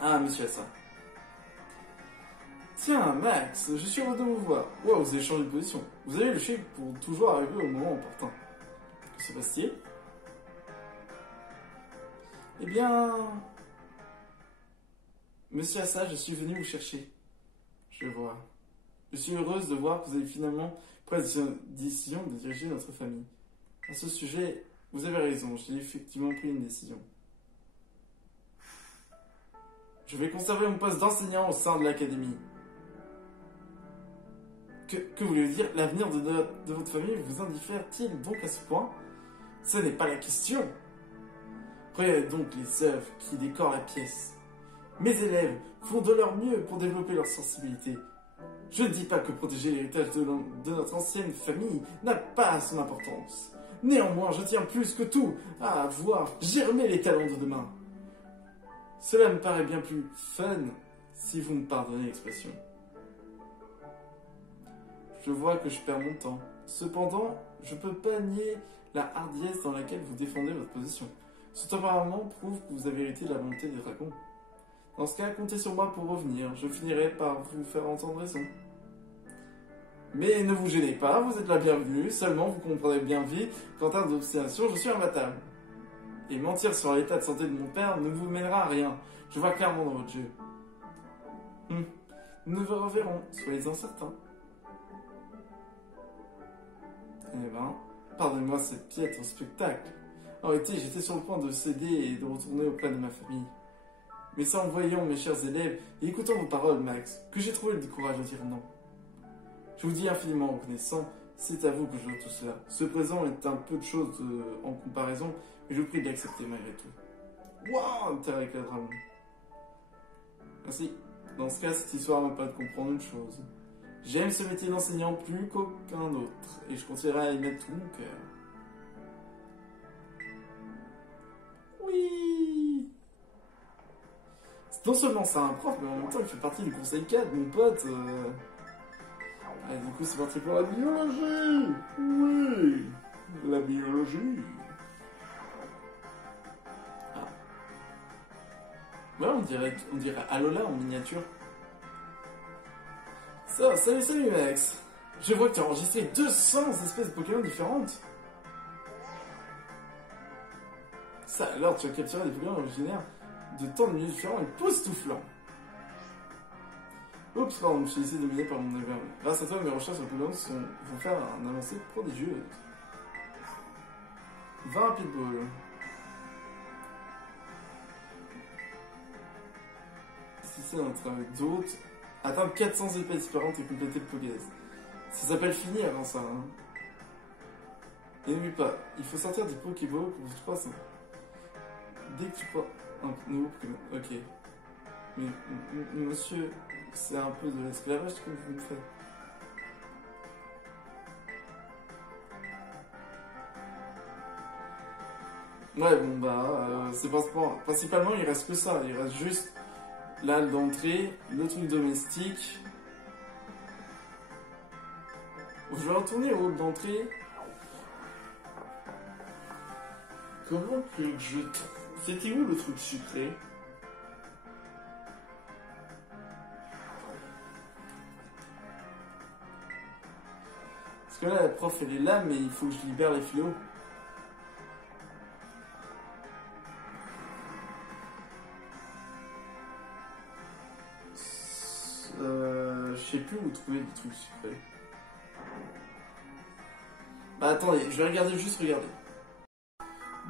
Ah, monsieur ça. Tiens, Max, je suis heureux de vous voir. Wow, vous avez changé de position. Vous avez le chèque pour toujours arriver au moment opportun. Que se passe-t-il? Eh bien... Monsieur Assa, je suis venu vous chercher. Je vois. Je suis heureuse de voir que vous avez finalement pris la décision de diriger notre famille. À ce sujet, vous avez raison, j'ai effectivement pris une décision. Je vais conserver mon poste d'enseignant au sein de l'académie. Que voulez-vous dire? L'avenir de votre famille vous indiffère-t-il donc à ce point? Ce n'est pas la question. Regardez donc les œuvres qui décorent la pièce. Mes élèves font de leur mieux pour développer leur sensibilité. Je ne dis pas que protéger l'héritage de notre ancienne famille n'a pas son importance. Néanmoins, je tiens plus que tout à voir germer les talents de demain. Cela me paraît bien plus fun, si vous me pardonnez l'expression. Je vois que je perds mon temps. Cependant, je peux pas nier la hardiesse dans laquelle vous défendez votre position. Ce tempérament prouve que vous avez hérité de la volonté des dragons. Dans ce cas, comptez sur moi pour revenir. Je finirai par vous faire entendre raison. Mais ne vous gênez pas, vous êtes la bienvenue. Seulement, vous comprenez bien vite qu'en termes d'obstination, je suis imbattable. Et mentir sur l'état de santé de mon père ne vous mènera à rien. Je vois clairement dans votre jeu. Nous vous reverrons, soyez-en certains. Eh ben, pardonnez-moi cette piètre spectacle. En réalité, j'étais sur le point de céder et de retourner auprès de ma famille. Mais c'est en voyant mes chers élèves et écoutant vos paroles, Max, que j'ai trouvé le courage de dire non. Je vous dis infiniment reconnaissant C'est à vous que je dois tout cela. Ce présent est un peu de choses en comparaison, mais je vous prie d'accepter malgré tout. Waouh, terre avec la dragon. Merci. Dans ce cas, cette histoire me permet de comprendre une chose. J'aime ce métier d'enseignant plus qu'aucun autre, et je continuerai à y mettre tout mon cœur. Oui. Non seulement c'est un prof, mais en même temps il fait partie du conseil 4, mon pote. Et du coup c'est parti pour la biologie. Oui, la biologie. Ah. Ouais, on dirait Alola en miniature. Ça, salut Max. Je vois que tu as enregistré 200 espèces de Pokémon différentes. Ça alors, tu as capturé des Pokémon originaires de tant de milieux différents et époustouflants. Oups, pardon, je suis laissé dominer par mon éveil. Grâce à toi, mes recherches sur Pokémon vont faire un avancée prodigieuse. 20 Rapid Ball. Si c'est un travail d'autres, atteindre 400 espèces différentes et compléter le Pokédex. Ça s'appelle finir avant ça. Hein. Et n'oublie pas, il faut sortir des Pokéballs pour 300. Dès que tu prends un nouveau Pokémon. Ok. Mais monsieur, c'est un peu de l'esclavage que vous me faites. Ouais, bon bah, c'est principalement il reste que ça. Il reste juste là d'entrée, le truc domestique. Je vais retourner au hall d'entrée. Comment que je... C'était où le truc sucré? Parce que là, la prof, elle est là, mais il faut que je libère les fléaux. Je sais plus où trouver des trucs sucrés. Bah attendez, je vais regarder, juste regarder.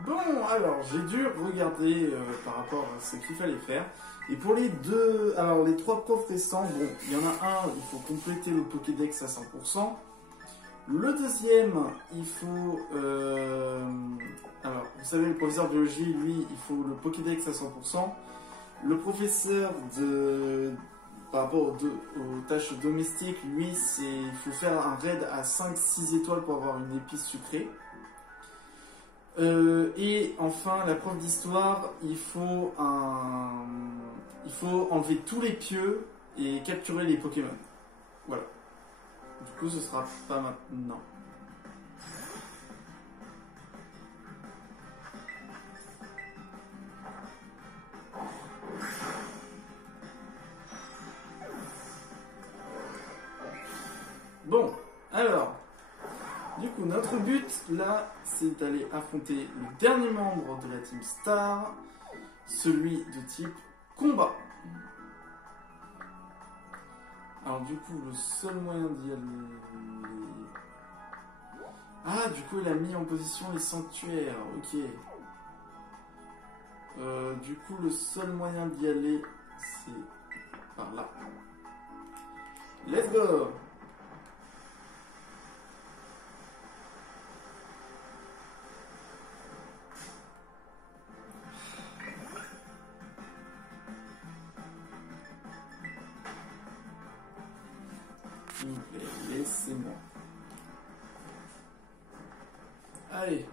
Bon, alors, j'ai dû regarder par rapport à ce qu'il fallait faire. Et pour les deux... Alors, les trois profs restants, bon, il y en a un, il faut compléter le Pokédex à 100%. Le deuxième, il faut... alors, vous savez, le professeur de biologie, lui, il faut le Pokédex à 100%. Le professeur de... Par rapport aux tâches domestiques, lui, il faut faire un raid à 5-6 étoiles pour avoir une épice sucrée. Et enfin, la prof d'histoire, il faut enlever tous les pieux et capturer les Pokémon. Voilà. Du coup, ce sera pas maintenant. Bon, alors, du coup, notre but, là, c'est d'aller affronter le dernier membre de la Team Star, celui de type combat. Alors, du coup, le seul moyen d'y aller... Ah, du coup, il a mis en position les sanctuaires, ok. Du coup, le seul moyen d'y aller, c'est par là. Let's go! S'il vous plaît, laissez-moi. Allez,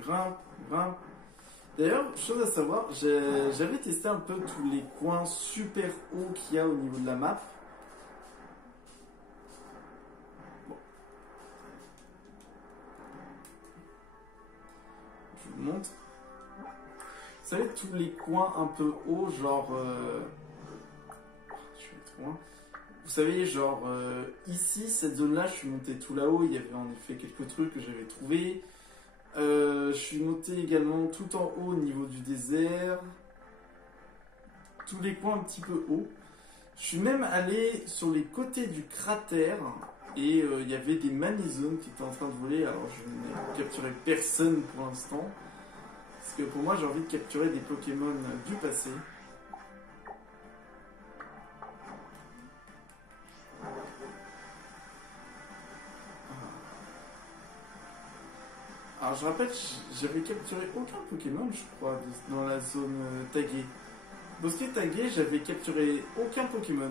grimpe, grimpe. D'ailleurs, chose à savoir, j'avais testé un peu tous les coins super hauts qu'il y a au niveau de la map. Bon. Je vous montre. Vous savez, tous les coins un peu hauts, genre... Je vais trop loin. Vous savez, genre, ici, cette zone-là, je suis monté tout là-haut. Il y avait en effet quelques trucs que j'avais trouvés. Je suis monté également tout en haut au niveau du désert. Tous les coins un petit peu hauts. Je suis même allé sur les côtés du cratère. Et il y avait des manizones qui étaient en train de voler. Alors, je n'ai capturé personne pour l'instant. Parce que pour moi, j'ai envie de capturer des Pokémon du passé. Alors je rappelle, j'avais capturé aucun Pokémon, je crois, dans la zone taguée. Bosquet tagué, j'avais capturé aucun Pokémon.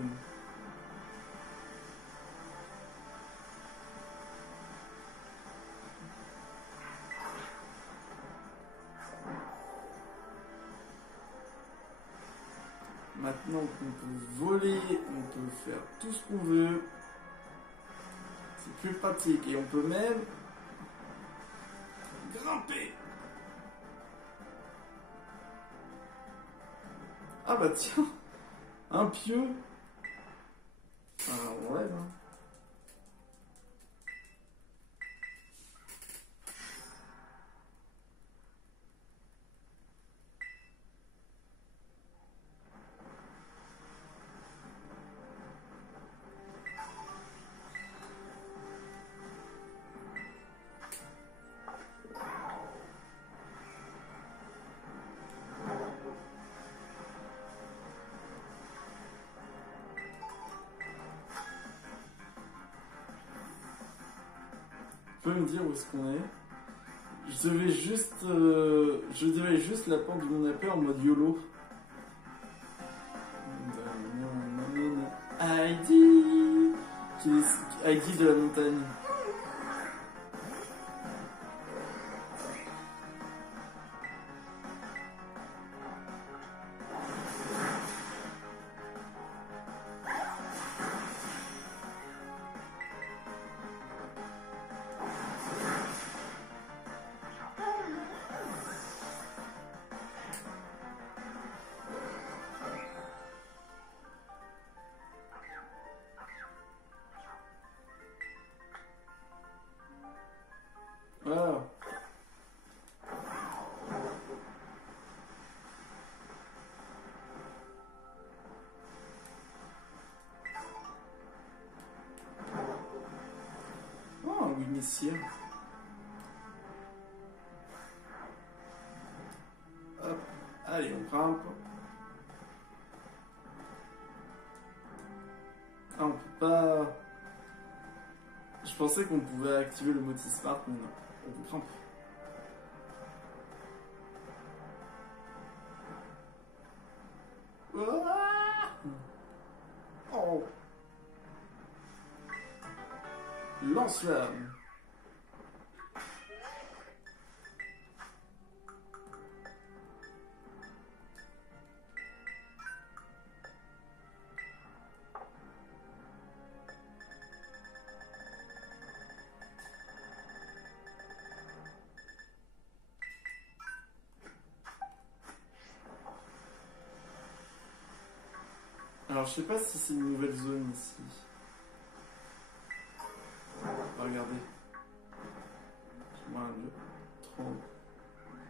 Maintenant qu'on peut voler, on peut faire tout ce qu'on veut. C'est plus pratique et on peut même grimper. Ah bah tiens, un pieu. Ah ouais, hein. Tu peux me dire où est-ce qu'on est? Je devais juste la porte de mon appel en mode YOLO. Heidi, Heidi de la montagne. Ah. Oh, oui, messieurs. Hop, allez, on grimpe. Ah, on peut pas... Je pensais qu'on pouvait activer le mode Smart, mais non, on grimpe. Oh. Lance-flamme. Alors, je sais pas si c'est une nouvelle zone ici. Regardez. Moi, le 30.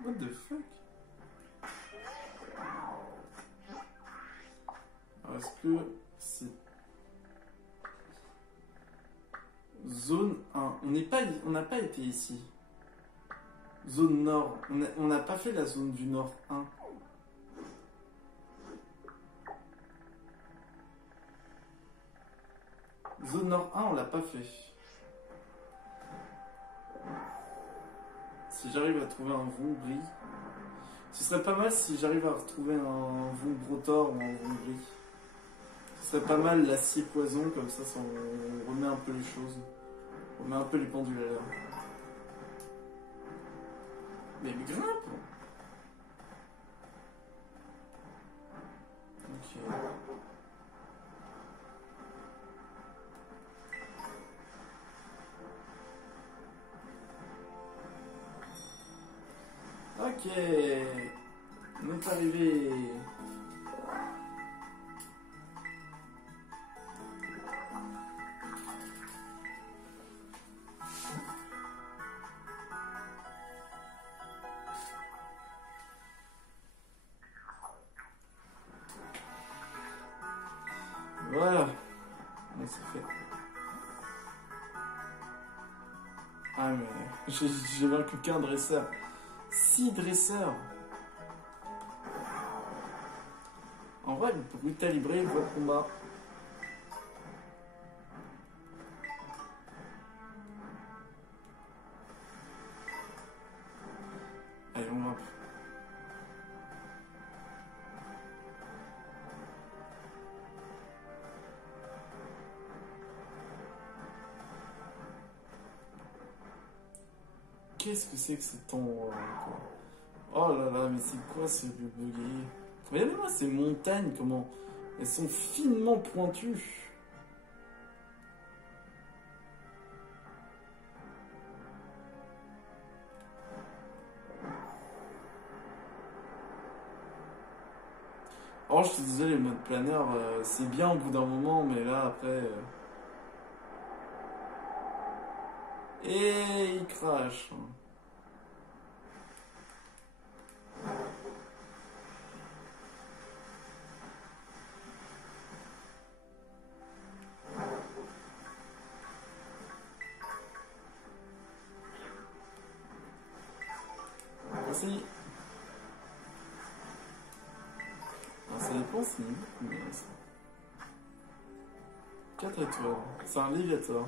What the fuck? Alors, est-ce que c'est... Zone 1. On n'a pas été ici. Zone nord. On n'a pas fait la zone du nord 1. Zone nord 1, on l'a pas fait. Si j'arrive à trouver un Vongris, ce serait pas mal si j'arrive à retrouver un Vongrotor ou un Vongris. Ce serait pas mal l'acier poison, comme ça on remet un peu les choses. On remet un peu les pendules à l'heure. Mais grimpe! Ok. Ok, on est arrivé. Voilà, c'est fait. Ah mais j'ai vaincu qu'un dresseur. 6 dresseurs. En vrai, il peut calibrer le combat. Qu'est-ce que c'est que cet endroit quoi. Oh là là, mais c'est quoi ce bugué? Regardez-moi ces montagnes, comment elles sont finement pointues. Oh, je suis désolé, le mode planeur, c'est bien au bout d'un moment, mais là, après... Et il crache. Merci. Alors, ça dépend, c'est niveau combien, ça. 4 étoiles. C'est un Léviator.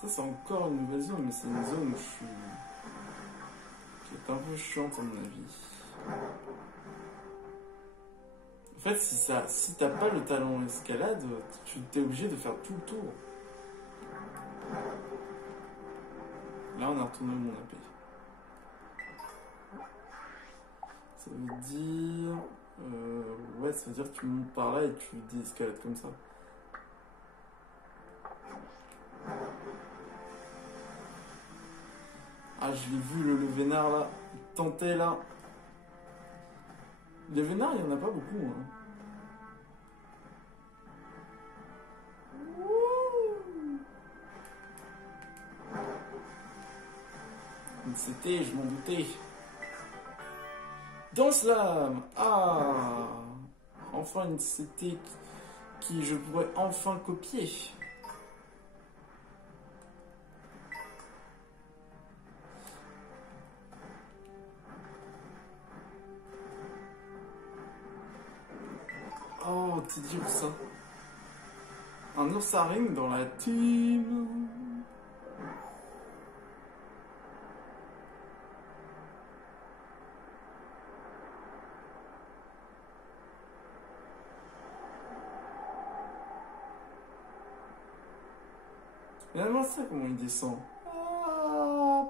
Ça, c'est encore une nouvelle zone, mais c'est une zone où je suis... qui est un peu chiante, à mon avis. En fait, si t'as pas le talent escalade, tu t'es obligé de faire tout le tour. Là, on a retourné mon AP. Ça veut dire... ouais, ça veut dire que tu montes par là et tu désescalades comme ça. Ah, je l'ai vu, le vénard, là. Il tentait, là. Les vénards, il n'y en a pas beaucoup, hein. C'était, je m'en doutais. Danse l'âme. Ah, enfin une CT qui je pourrais enfin copier. Oh, t'es dur ça. Un oursaring dans la team. Finalement, ça, comment il descend. Ah,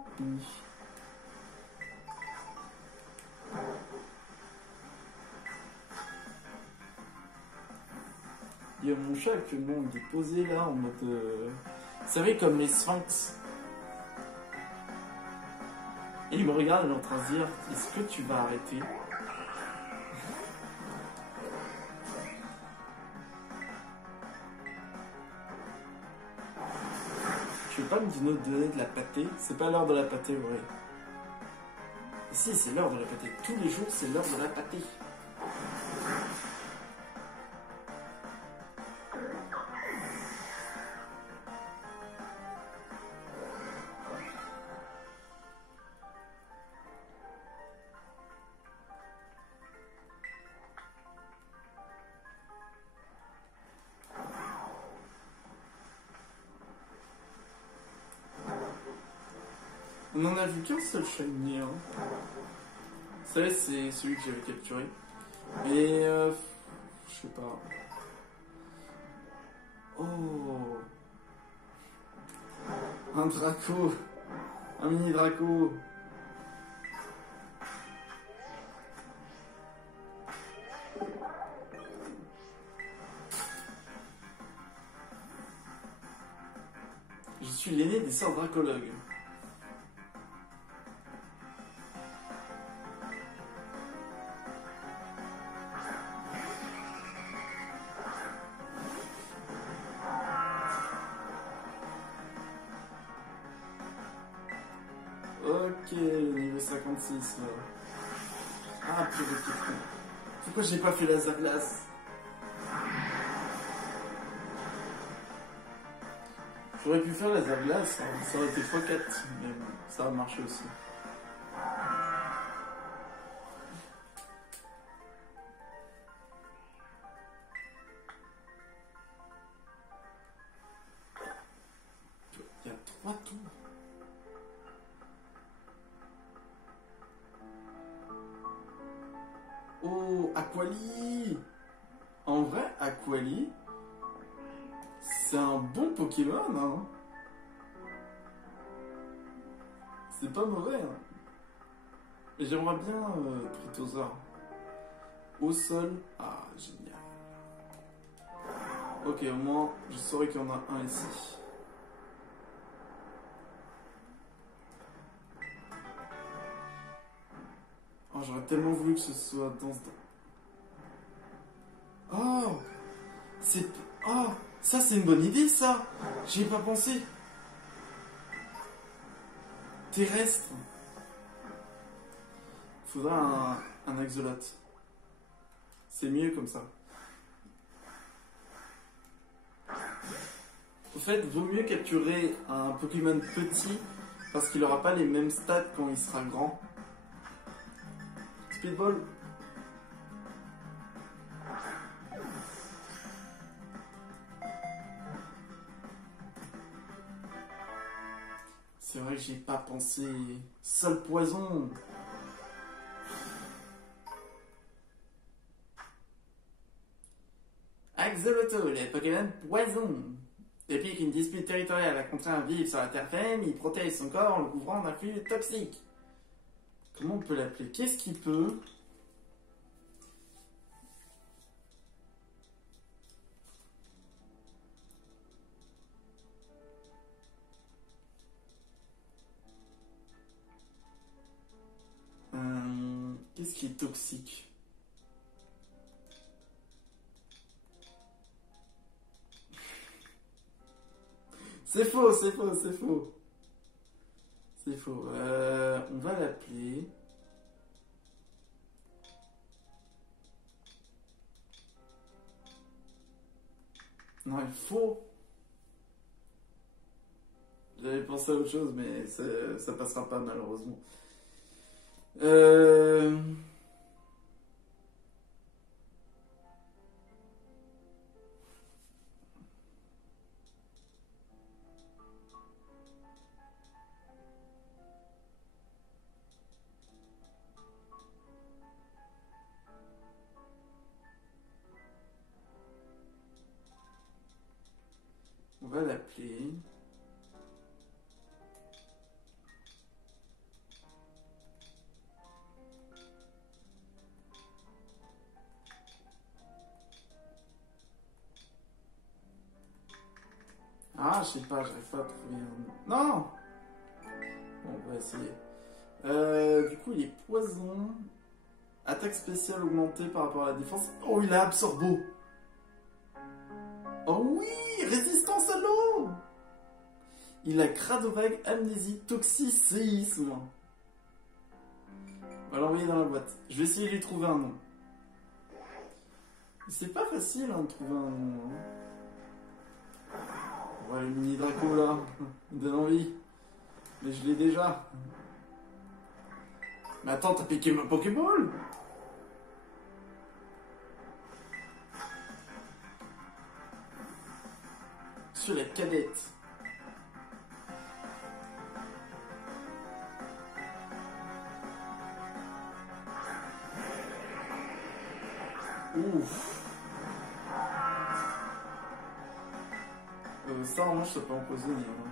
il y a mon chat actuellement, il est posé là en mode... Vous savez, comme les sphinx. Et il me regarde, il est en train de se dire, est-ce que tu vas arrêter? Tu veux pas me donner de la pâtée? C'est pas l'heure de la pâtée, ouais. Si, c'est l'heure de la pâtée. Tous les jours, c'est l'heure de la pâtée. On en a vu qu'un seul shiny, hein. Ça, c'est celui que j'avais capturé. Et je sais pas. Oh, un Draco, un mini Draco. Je suis l'aîné des sœurs dracologues. Ok, niveau 56 là. Ah, purée de con. Pourquoi j'ai pas fait laser glace? J'aurais pu faire laser glace, hein. Ça aurait été x4, mais bon, ça a marché aussi. Il y a 3 tours. Oh, Aquali! En vrai, Aquali, C'est un bon Pokémon, hein. C'est pas mauvais, hein. Et j'aimerais bien Tritosar. Au sol. Ah, génial. Ok, au moins, je saurais qu'il y en a un ici. Oh, j'aurais tellement voulu que ce soit dans ce... Oh, c'est... Oh, ça c'est une bonne idée, ça. J'y ai pas pensé. Terrestre. Faudra un axolot. C'est mieux comme ça. En fait, vaut mieux capturer un Pokémon petit parce qu'il n'aura pas les mêmes stats quand il sera grand. Speedball. C'est vrai que j'ai pas pensé. Seul poison. Axolotl, les Pokémon poison. Depuis qu'une dispute territoriale a contraint à vivre sur la terre ferme, il protège son corps en le couvrant d'un fluide toxique. Comment on peut l'appeler? Qu'est-ce qu'il peut? Qu'est-ce qui est toxique? C'est faux, c'est faux, c'est faux. C'est faux. On va l'appeler... Non, il faut... J'avais pensé à autre chose, mais ça passera pas malheureusement. On va l'appeler... Ah, je sais pas, j'arrive pas à trouver un... Non! Bon, on va essayer. Du coup, il est poison. Attaque spéciale augmentée par rapport à la défense. Oh, il a absorbo! Oh oui! Résistance à l'eau! Il a Cradovague, amnésie, toxicisme. On va l'envoyer dans la boîte. Je vais essayer de lui trouver un nom. C'est pas facile hein, de trouver un nom. Hein. Ouais, le mini Draco là, il donne envie. Mais je l'ai déjà. Mais attends, t'as piqué ma Pokéball? Sur la cadette. Ouf. Ça, moi, je sais pas empoisonner. Hein.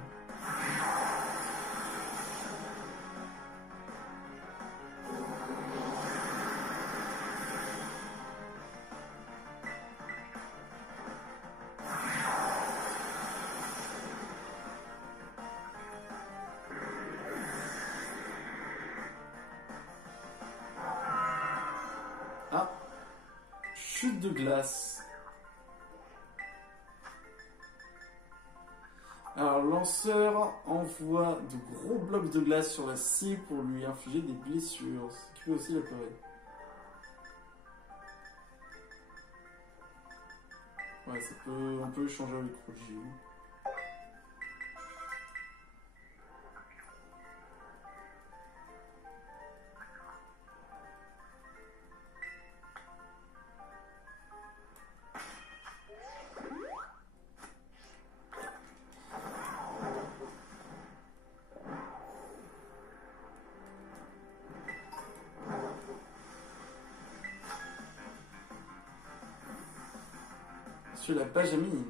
Ah. Chute de glace. Alors, lanceur envoie de gros blocs de glace sur la cible pour lui infliger des blessures, ce qui peut aussi l'apeurer. Ouais, ça peut, on peut échanger avec Roger. Sur la Benjamine.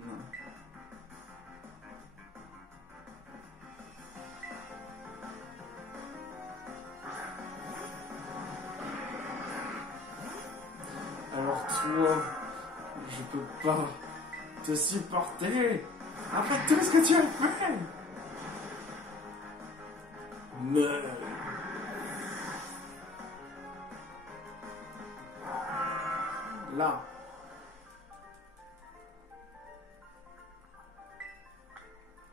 toi. Je peux pas te supporter après tout ce que tu as fait. Meurs. Là.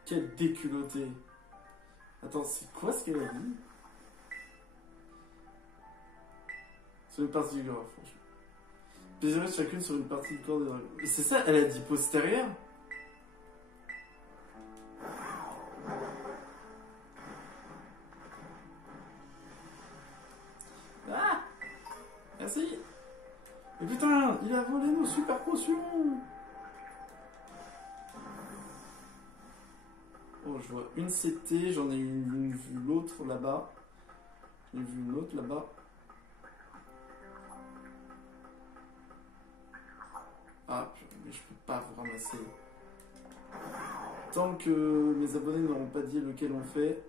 Quel déculotté. Attends, c'est quoi ce qu'elle a dit? Sur une partie du corps, franchement. Plaisir chacune sur une partie du corps des dragons. C'est ça, elle a dit postérieure? Ah! Merci! Mais putain, il a volé nos super potions! Oh, je vois une CT, j'en ai vu l'autre là-bas. J'en ai vu une autre là-bas. Ah, mais je peux pas vous ramasser. Tant que mes abonnés n'auront pas dit lequel on fait.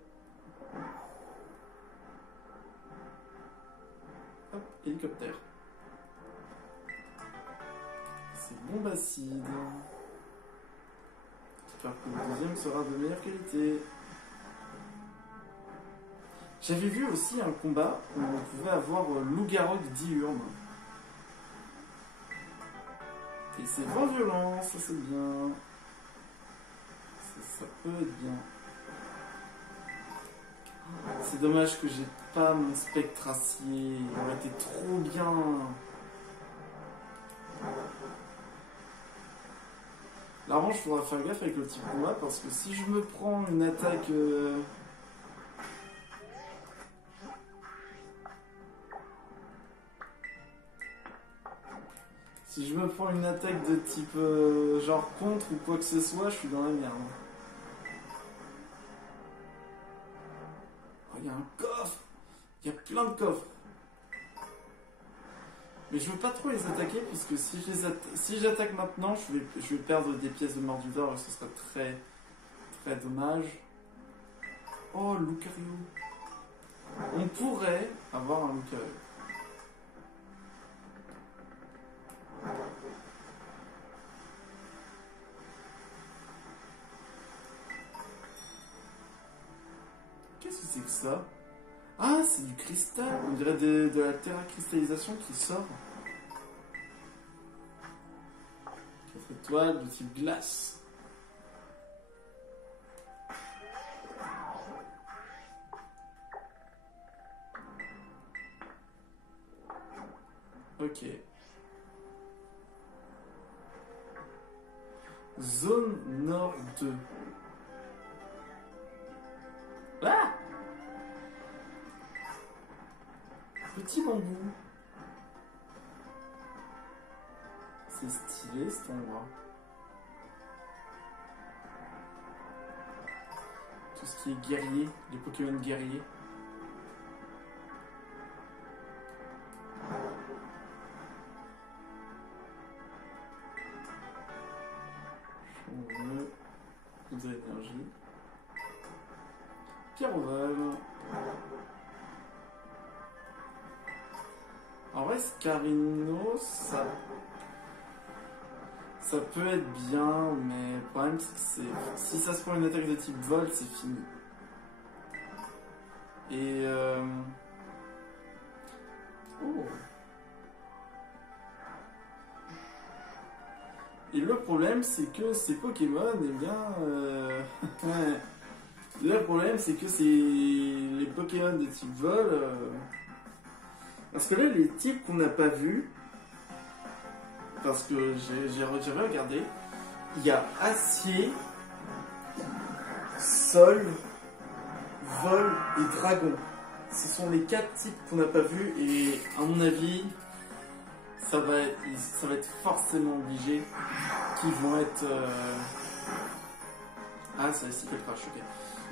Hop, hélicoptère. C'est bombe acide. J'espère que le deuxième sera de meilleure qualité. J'avais vu aussi un combat où on pouvait avoir Loup-Garou diurne. Et c'est vraiment violent, ça c'est bien. Ça peut être bien. C'est dommage que j'ai pas mon spectre acier. Il aurait été trop bien. La revanche, il faudra faire gaffe avec le type combat parce que si je me prends une attaque. Si je me prends une attaque de type genre contre ou quoi que ce soit, je suis dans la merde. Oh, il y a un coffre! Il y a plein de coffres! Mais je veux pas trop les attaquer puisque si j'attaque maintenant, je vais perdre des pièces de mordidor et ce serait très très dommage. Oh, Lucario! On pourrait avoir un Lucario. Qu'est-ce que c'est que ça? Ah, c'est du cristal. On dirait de la terracristallisation qui sort. 4 étoiles de type glace. Ok. Zone Nord 2. Ah! Petit bambou. C'est stylé cet endroit. Tout ce qui est guerrier, les Pokémon guerriers. Plus d'énergie. Pierre ovale. En vrai, Scarino, ça peut être bien, mais le problème c'est que si ça se prend une attaque de type vol, c'est fini. Et oh. Et le problème c'est que ces Pokémon, eh bien, le problème c'est que c'est les Pokémon de type vol. Parce que là, les types qu'on n'a pas vus, parce que j'ai regardé, il y a acier, sol, vol et dragon. Ce sont les 4 types qu'on n'a pas vus et à mon avis, ça va être forcément obligé qu'ils vont être... Ah, c'est ici qu'elle crache, ok.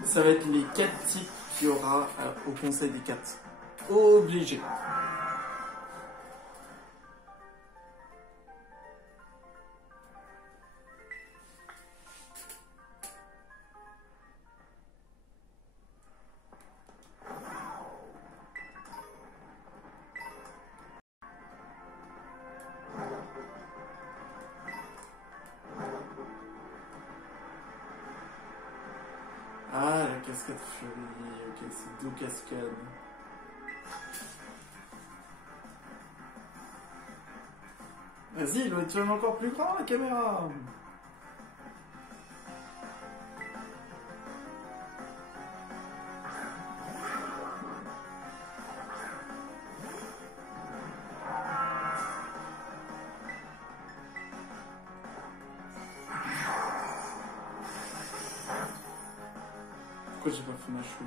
Ça va être les 4 types qu'il y aura au conseil des 4. Obligé. cascade furie. Ok, c'est 2 cascades. Vas-y, il doit être encore plus grand la caméra. Pourquoi j'ai pas fait ma chouille?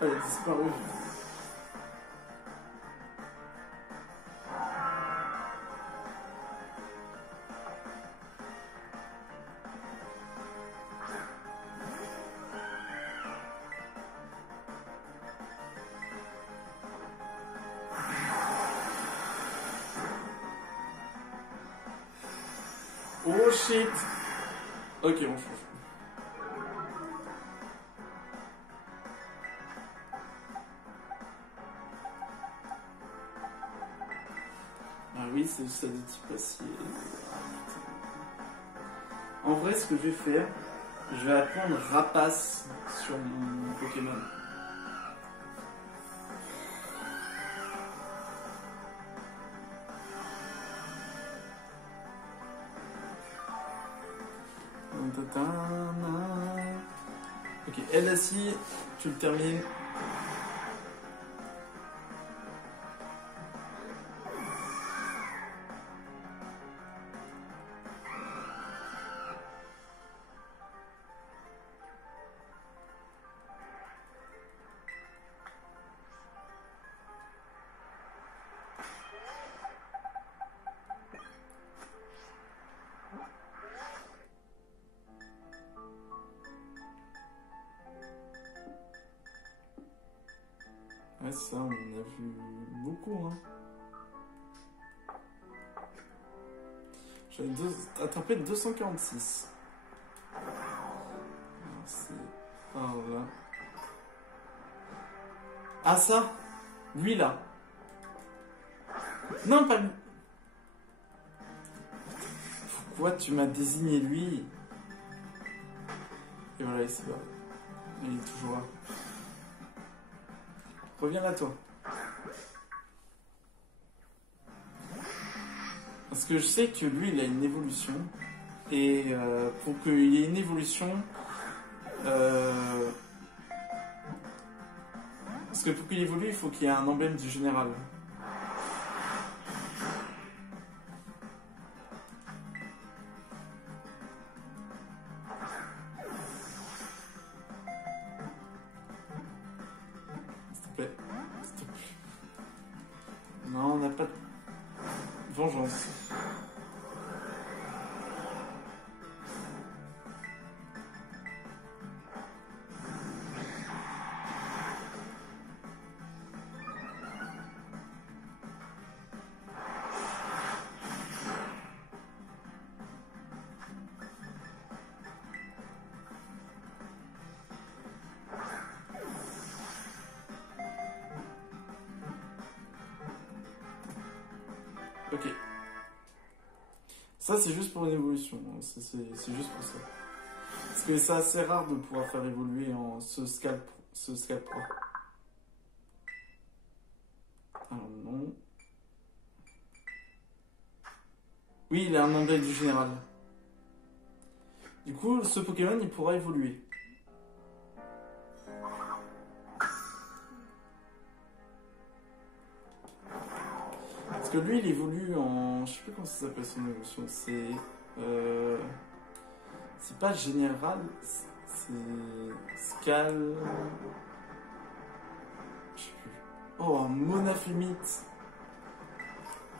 Elle a disparu. Oh shit. Ok, on change. Ah oui, c'est ça de type acier. En vrai, ce que je vais faire, je vais apprendre Rapace sur mon Pokémon. Ok, LSI, tu le termines. Ouais, ça, on en a vu beaucoup, hein. J'avais attrapé 246. Alors, c'est par là. Ah, ça? Lui, là. Non, pas lui. Pourquoi tu m'as désigné lui? Et voilà, il s'est barré. Il est toujours là. Reviens là, toi. Parce que je sais que lui, il a une évolution. Et pour qu'il y ait une évolution... parce que pour qu'il évolue, il faut qu'il y ait un emblème du général. S'il te plaît. S'il te plaît. Non, on n'a pas de vengeance. Ok. Ça, c'est juste pour une évolution. C'est juste pour ça. Parce que c'est assez rare de pouvoir faire évoluer en ce scalp 3. Alors non. Oui, il a un emblème du général. Du coup, ce Pokémon, il pourra évoluer. Parce que lui, il évolue en... Je sais plus comment ça s'appelle son évolution. C'est pas général, c'est... Scal... Je sais plus. Oh, un Monafémite.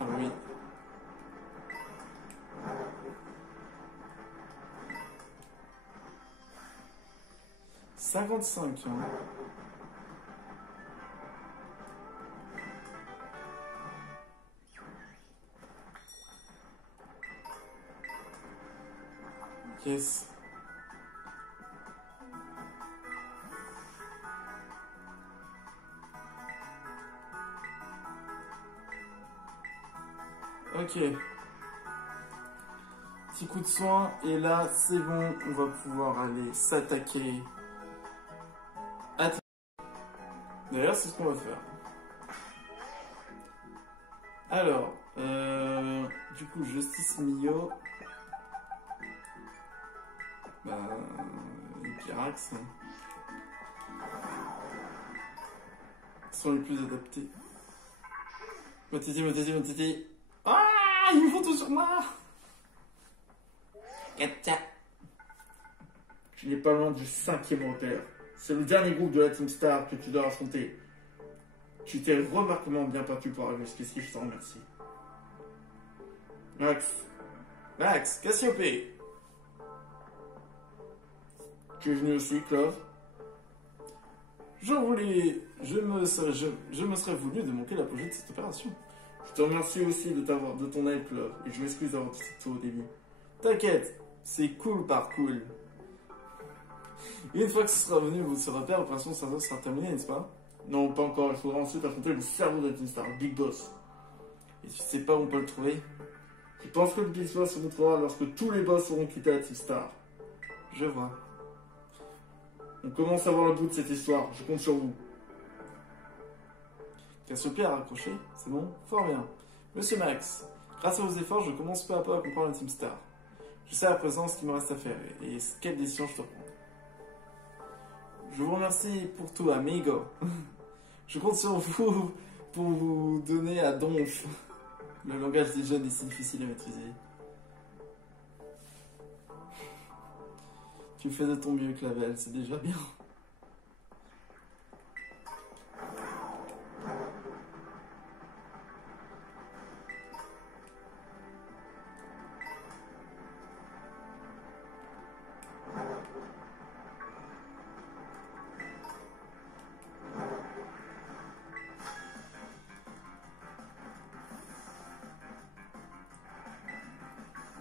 Ah oui. « 55, hein. Yes. Ok. Petit coup de soin, et là, c'est bon, on va pouvoir aller s'attaquer. D'ailleurs, c'est ce qu'on va faire. Alors, du coup, Justice Mio. Bah, les Pyrax sont les plus adaptés. Matiti. Ah, ils me font tout sur moi. Gacha. Tu n'es pas loin du 5e repère. C'est le dernier groupe de la Team Star que tu dois affronter. Tu t'es remarquablement bien battu pour arriver jusqu'ici, je t'en remercie. Max, Cassiopée. Tu es venu aussi, Clove. Je me serais voulu de manquer l'apogée de cette opération. Je te remercie aussi de ton aide, Clove, et je m'excuse d'avoir dit tout au début. T'inquiète, c'est cool par cool. Une fois que ce sera venu, ce repère, l'opération sera terminée, n'est-ce pas? Non, pas encore, il faudra ensuite affronter le cerveau de la Team Star, Big Boss. Et tu sais pas où on peut le trouver? Je pense que le Big Boss se montrera lorsque tous les boss auront quitté la Team Star. Je vois. On commence à voir le bout de cette histoire, je compte sur vous. Cassiopée a raccroché, c'est bon? Fort bien. Monsieur Max, grâce à vos efforts, je commence peu à peu à comprendre la Team Star. Je sais à présent ce qu'il me reste à faire et quelle décision je dois prendre. Je vous remercie pour tout, amigo. Je compte sur vous pour vous donner à donf. Le langage des jeunes est si difficile à maîtriser. Tu fais de ton mieux, Clavel, c'est déjà bien.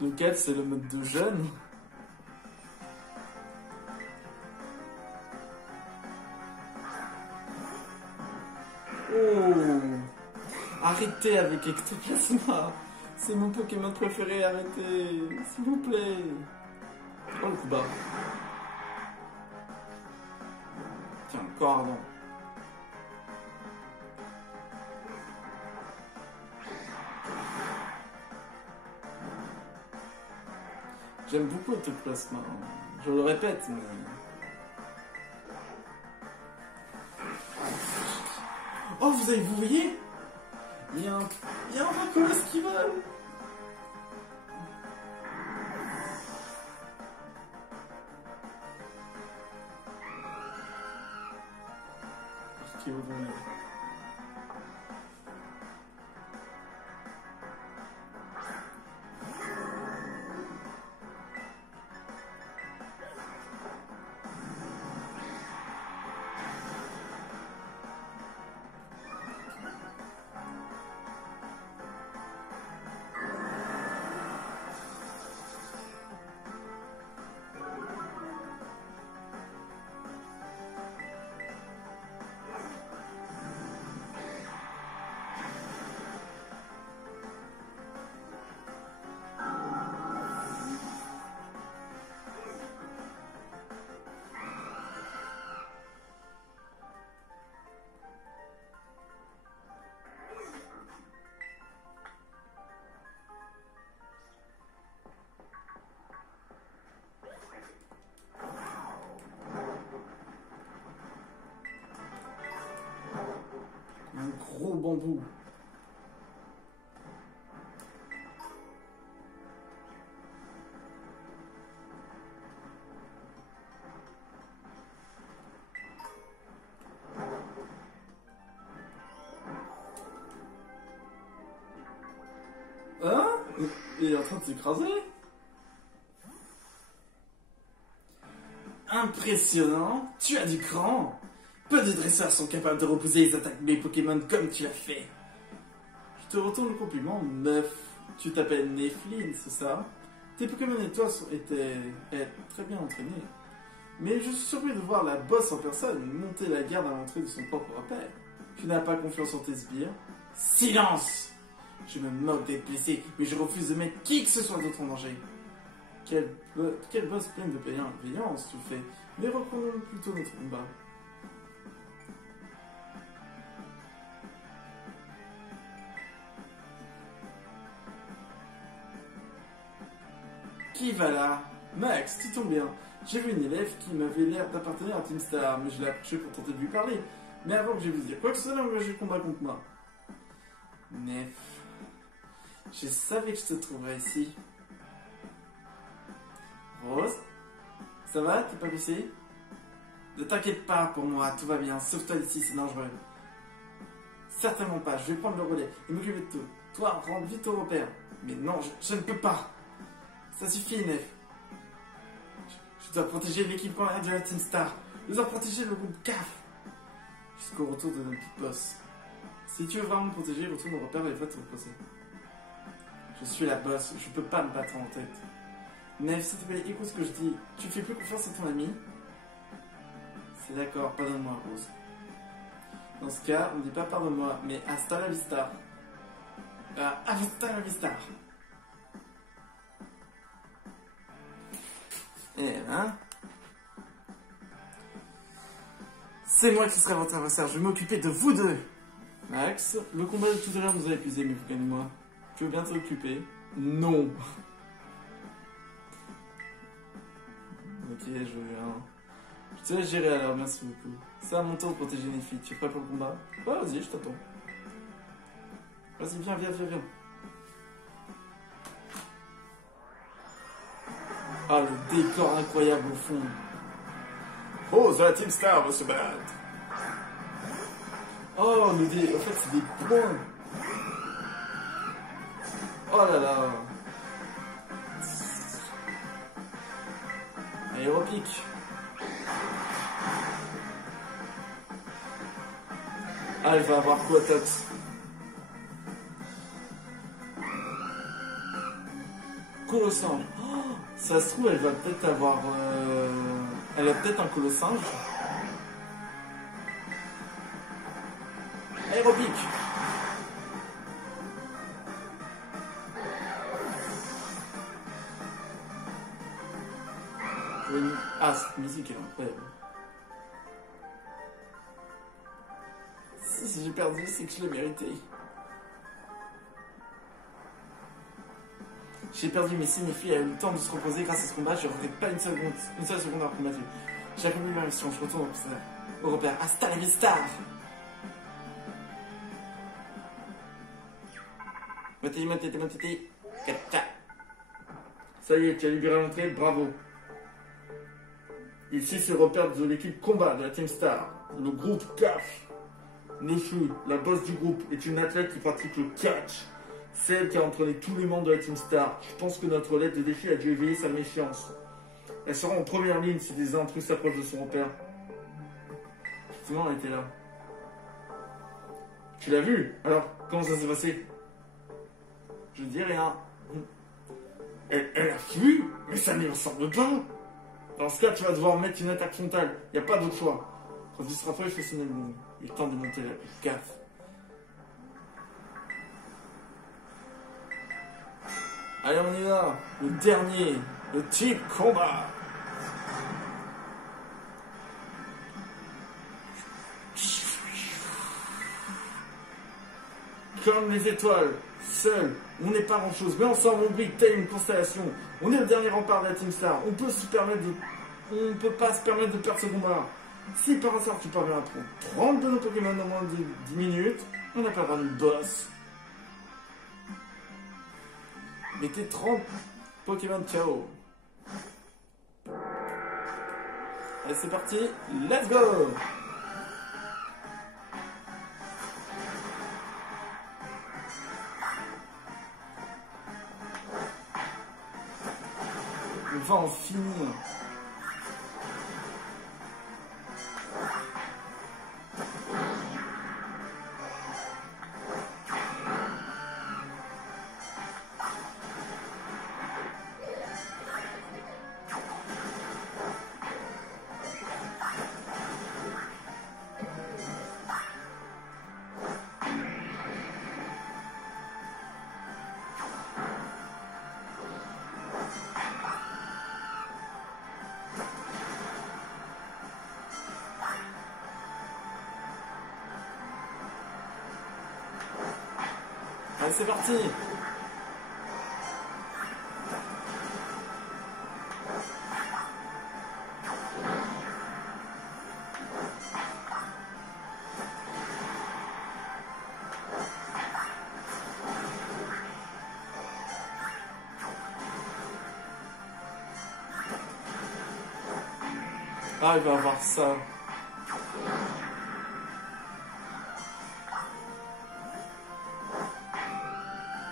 Le 4, c'est le mode de jeune. Oh! Arrêtez avec Ectoplasma! C'est mon Pokémon préféré, arrêtez! S'il vous plaît! Oh le coup bas! Tiens, encore ardent. J'aime beaucoup Ectoplasma. Je le répète, mais... Oh, vous voyez? Il y a un Racolos qui vole! Qui est au bon niveau. Un gros bambou. Hein? Il est en train de s'écraser? Impressionnant, tu as du cran. Peu de dresseurs sont capables de repousser les attaques de mes Pokémon comme tu l'as fait. Je te retourne le compliment, meuf. Tu t'appelles Nephlin, c'est ça? Tes Pokémon et toi étaient très bien entraînés. Mais je suis surpris de voir la bosse en personne monter la garde à l'entrée de son propre repère. Tu n'as pas confiance en tes sbires? Silence! Je me moque d'être blessé, mais je refuse de mettre qui que ce soit d'autre en danger. Quel boss plein de bienveillance tu fais. Mais reprenons plutôt notre combat. Qui va là? Max, tu tombes bien. J'ai vu une élève qui m'avait l'air d'appartenir à Team Star, mais je l'ai approché pour tenter de lui parler. Mais avant que je vous dire quoi que ce soit, elle a engagé le combat contre moi. Nef. Je savais que je te trouverais ici. Rose? Ça va? T'es pas blessé? Ne t'inquiète pas pour moi, tout va bien. Sauve-toi d'ici, c'est dangereux. Certainement pas, je vais prendre le relais et m'occuper de tout. Toi, rentre vite au repère. Mais non, je ne peux pas. Ça suffit, Nef. Je dois protéger l'équipe de la Team Star. Je dois protéger le groupe CAF. Jusqu'au retour de notre boss. Si tu veux vraiment me protéger, retourne au repère et va te reposer. Je suis la boss, je peux pas me battre en tête. Nef, s'il te plaît, écoute ce que je dis. Tu fais plus confiance à ton ami? C'est d'accord, pardonne-moi, Rose. Dans ce cas, on ne dit pas pardonne-moi, mais hasta la vista. Hasta la vista. Eh ben... C'est moi qui serai votre adversaire, je vais m'occuper de vous deux. Max, le combat de tout à l'heure nous a épuisés, mais vous gagnez moi. Tu veux bien t'occuper? Non. Ok, je viens. Je te laisse gérer alors, merci beaucoup. C'est à mon tour de protéger les filles. Tu es prêt pour le combat? Ouais, vas-y, je t'attends. Vas-y, viens. Ah, le décor incroyable au fond. Oh, la Team Star va se battre. Oh, en fait, c'est des points. Oh là là. Aéropique. Ah, elle va avoir quoi, Tox? Colossange. Oh, ça se trouve, elle va peut-être avoir... Elle a peut-être un colossinge. Aéropique. Ah, cette musique est incroyable. Si j'ai perdu, c'est que je l'ai mérité. J'ai perdu, mais si mes filles ont eu le temps de se reposer grâce à ce combat, je ne regrette pas une seule seconde à combattre. J'ai accompli ma mission, je retourne au repère. Hasta la vista! Matiti. Ça y est, tu as libéré l'entrée, bravo. Ici, c'est le repère de l'équipe combat de la Team Star. Le groupe CAF. Nefu, la boss du groupe, est une athlète qui pratique le catch. C'est elle qui a entraîné tous les membres de la Team Star. Je pense que notre lettre de défi a dû éveiller sa méfiance. Elle sera en première ligne si des intrus s'approchent de son repère. Effectivement, elle était là. Tu l'as vu? Alors, comment ça s'est passé? Je dis rien. Elle a fui? Mais ça ne lui ressemble pas. Dans ce cas, tu vas devoir mettre une attaque frontale. Il n'y a pas d'autre choix. Quand tu seras prêt, je fais sonner le monde. Il est temps de monter la CAF. Allez, on y va. Le dernier. Le type combat. Comme les étoiles, seuls, on n'est pas grand chose, mais ensemble on brille telle une constellation. On est le dernier rempart de la Team Star. On ne peut pas se permettre de perdre ce combat. Si par hasard tu parviens à prendre 30 de nos Pokémon en moins de 10 minutes, on appellera le boss. Mettez 30 Pokémon KO. Allez, c'est parti, let's go! On va en finir. Allez, c'est parti. Ah, il va avoir ça.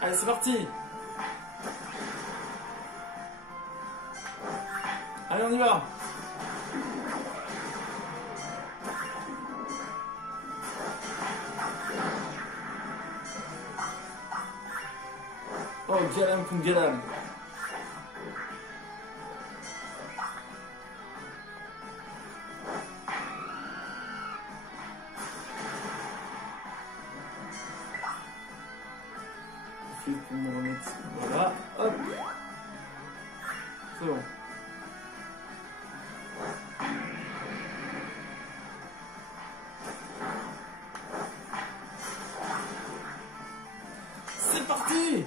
Allez, c'est parti. Allez, on y va. Oh, galam pour galam. Pour me remettre. Voilà, hop. C'est bon. C'est parti.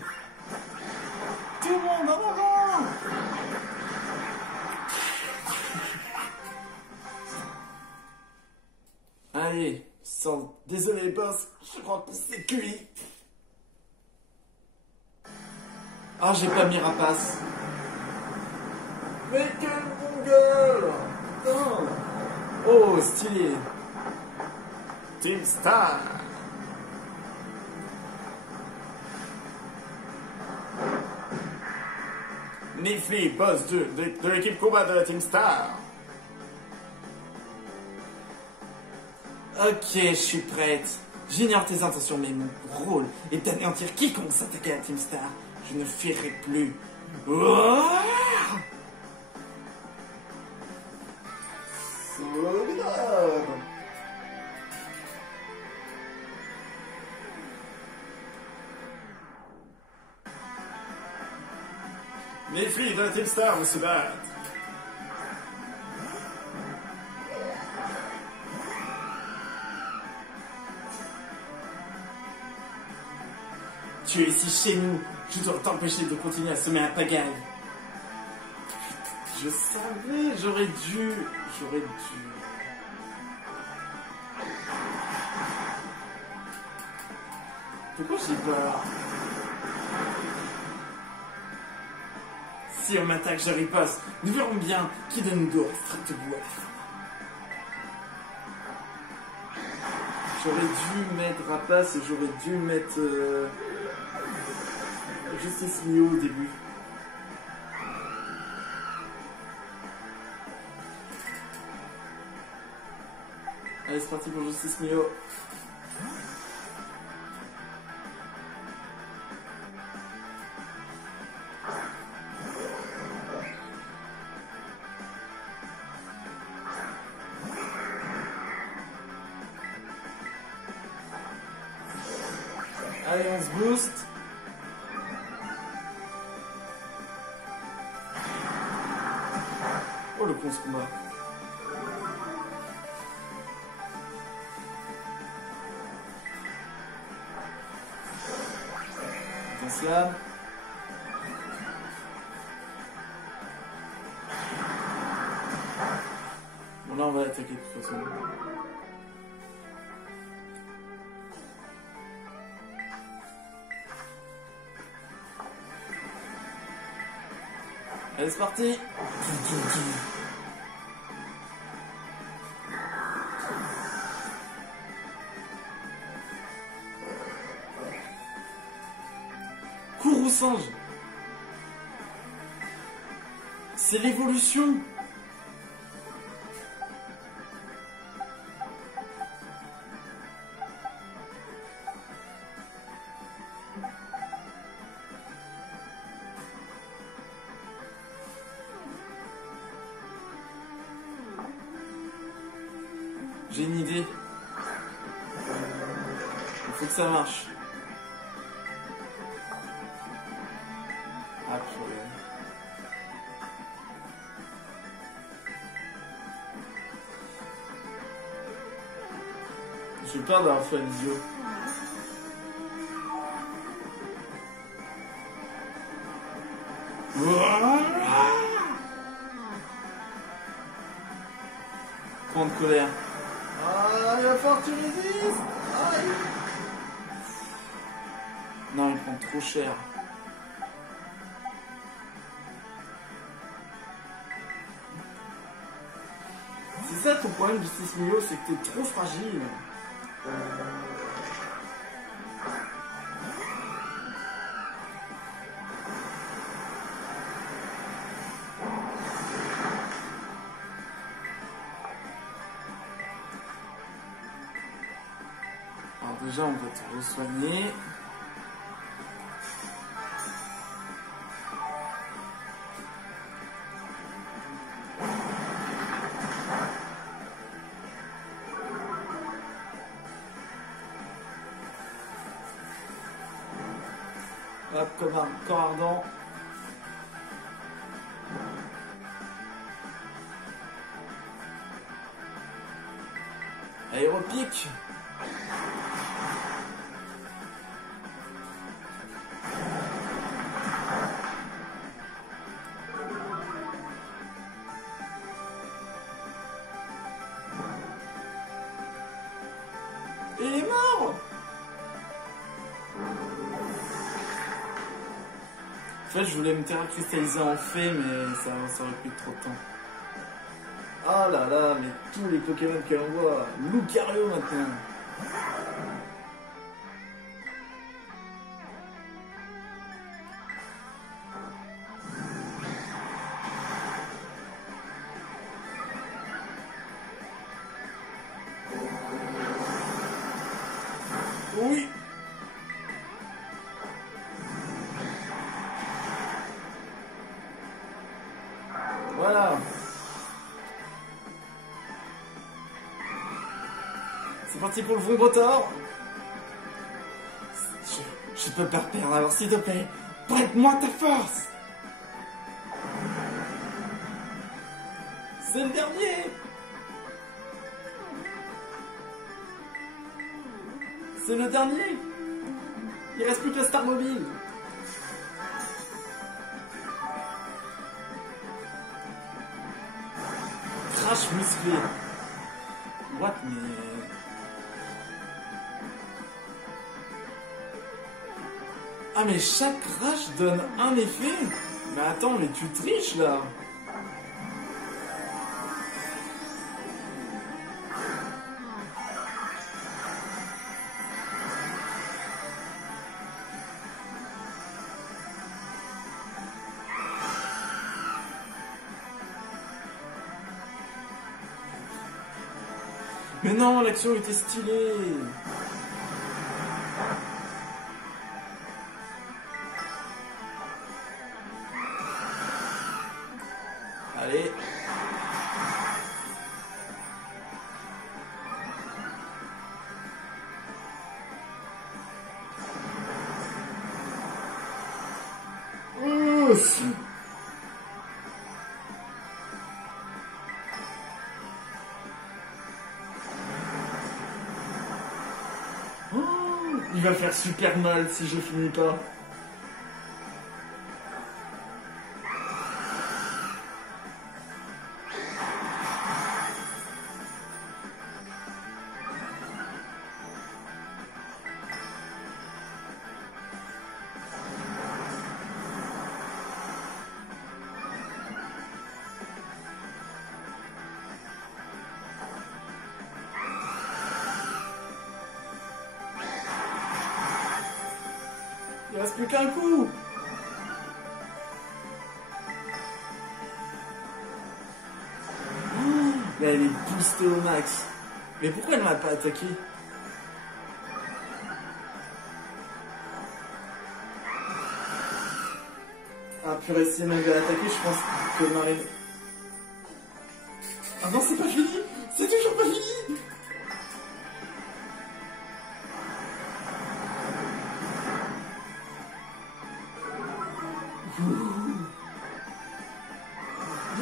Tout le monde en avant. Allez, désolé boss, je crois que c'est cuit. Ah, j'ai pas mis rapace. Mais quel bon gueule. Putain. Oh, stylé. Team Star. Nifly, boss de l'équipe combat de la Team Star. Ok, je suis prête. J'ignore tes intentions, mais mon rôle est d'anéantir quiconque s'attaque à la Team Star. Je ne fuirai plus. Sauvegarde. Les filles de la Team Star vont se battre. Tu es ici chez nous. Je dois t'empêcher de continuer à semer la pagaille. Je savais, j'aurais dû. Pourquoi j'ai peur? Si on m'attaque, je riposte. Nous verrons bien qui de nous deux restera debout à la fin. J'aurais dû mettre rapace et j'aurais dû mettre... Justice Mio au début. Allez, c'est parti pour Justice Mio. Allez, on se booste. Oh, le con ce combat. Attends, slam. Bon, là, on va attaquer de toute façon. Allez, c'est parti. Cours ou singe. C'est l'évolution. J'ai une idée. Il faut que ça marche. Ah, purée. J'ai peur d'avoir fait un idiot. prend de colère. Ah, il va falloir que tu résistes. Aïe. Non, il prend trop cher. C'est ça ton problème, Justice Mio, c'est que t'es trop fragile. Alors déjà, on va te re-soigner. Hop, comme un corps ardent. Aéropique. Et il est mort. En fait, je voulais me terra cristalliser en fée, mais ça aurait pris trop de temps. Ah là là, mais tous les Pokémon qu'elle envoie. Lucario maintenant. Oui. Voilà. C'est parti pour le Vomgotor. Je peux pas perdre, alors s'il te plaît, prête-moi ta force. C'est le dernier. C'est le dernier. Il reste plus que la Star Mobile. Crash musclé. What, mais... Ah, mais chaque crash donne un effet. Mais attends, mais tu triches là. Mais non, l'action était stylée. Allez. Il va faire super mal si je finis pas. Il reste plus qu'un coup. Mais elle est boostée au max. Mais pourquoi elle m'a pas attaqué? Ah purée, si elle m'avait attaqué, je pense que Marine... Ah non, c'est pas fini. C'est toujours pas fini.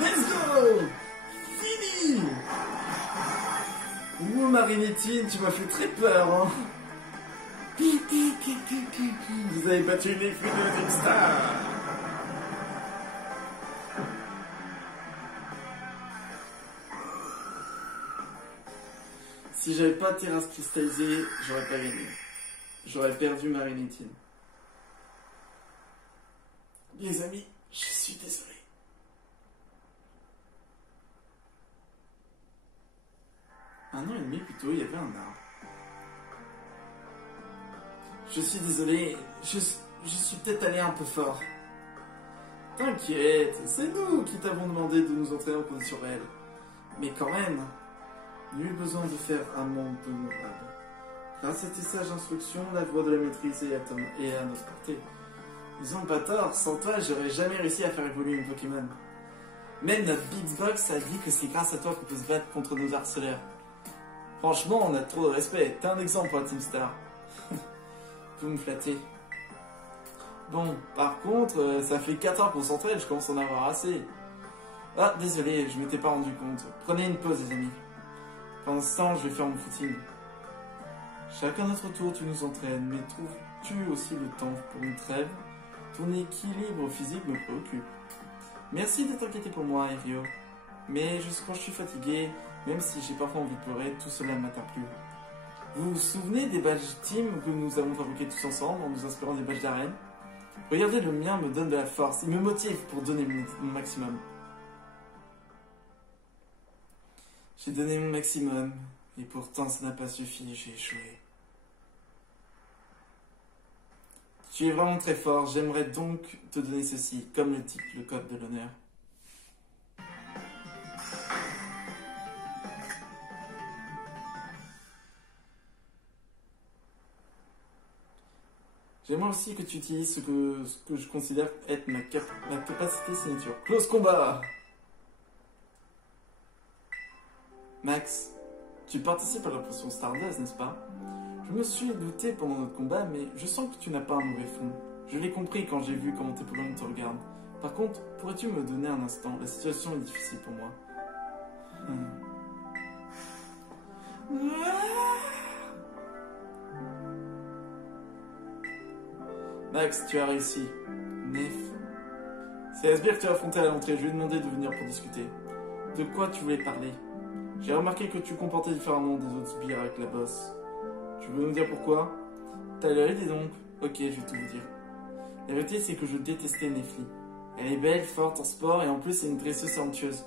Let's go. Fini. Ouh, Marinette, tu m'as fait très peur, hein. Vous avez battu les fruits de Dexter. Si j'avais pas de terrasse cristallisée, j'aurais pas gagné. J'aurais perdu Marie-Nétine. Les amis, je suis désolé. Un an et demi plus tôt, il y avait un arbre. Je suis désolé, je suis peut-être allé un peu fort. T'inquiète, c'est nous qui t'avons demandé de nous entraîner en conditions réelles. Mais quand même, nul besoin de faire un monde honorable. Grâce à tes sages instructions, la voie de la maîtrise est à notre portée. Ils ont pas tort, sans toi, j'aurais jamais réussi à faire évoluer une Pokémon. Même notre Beatsbox a dit que c'est grâce à toi qu'on peut se battre contre nos harceleurs. Franchement, on a trop de respect. T'es un exemple pour la Team Star. Vous me flattez. Bon, par contre, ça fait 4 heures qu'on s'entraîne, je commence à en avoir assez. Ah, désolé, je m'étais pas rendu compte. Prenez une pause, les amis. Pendant ce temps, je vais faire mon footing. Chacun notre tour, tu nous entraînes, mais trouves-tu aussi le temps pour une trêve? Ton équilibre physique me préoccupe. Merci de t'inquiéter pour moi, Irio. Mais quand je suis fatigué, même si j'ai parfois envie de pleurer, tout cela ne m'atteint plus. Vous vous souvenez des badges team que nous avons fabriqués tous ensemble en nous inspirant des badges d'arène? Regardez, le mien me donne de la force, il me motive pour donner mon maximum. J'ai donné mon maximum, et pourtant ça n'a pas suffi, j'ai échoué. Tu es vraiment très fort, j'aimerais donc te donner ceci, comme le dit le code de l'honneur. J'aimerais aussi que tu utilises ce que je considère être ma capacité signature. Close combat! Max, tu participes à la potion Stardust, n'est-ce pas? Je me suis douté pendant notre combat, mais je sens que tu n'as pas un mauvais fond. Je l'ai compris quand j'ai vu comment tes Pokémon te regardent. Par contre, pourrais-tu me donner un instant? La situation est difficile pour moi. Max, tu as réussi. Nef. C'est Asbir que tu as affronté à l'entrée. Je lui ai demandé de venir pour discuter. De quoi tu voulais parler? J'ai remarqué que tu comportais différemment des autres sbires avec la bosse. Tu veux nous dire pourquoi? T'as l'air, dis donc. Ok, je vais tout vous dire. La vérité, c'est que je détestais Nefli. Elle est belle, forte en sport et en plus, c'est une dresseuse talentueuse.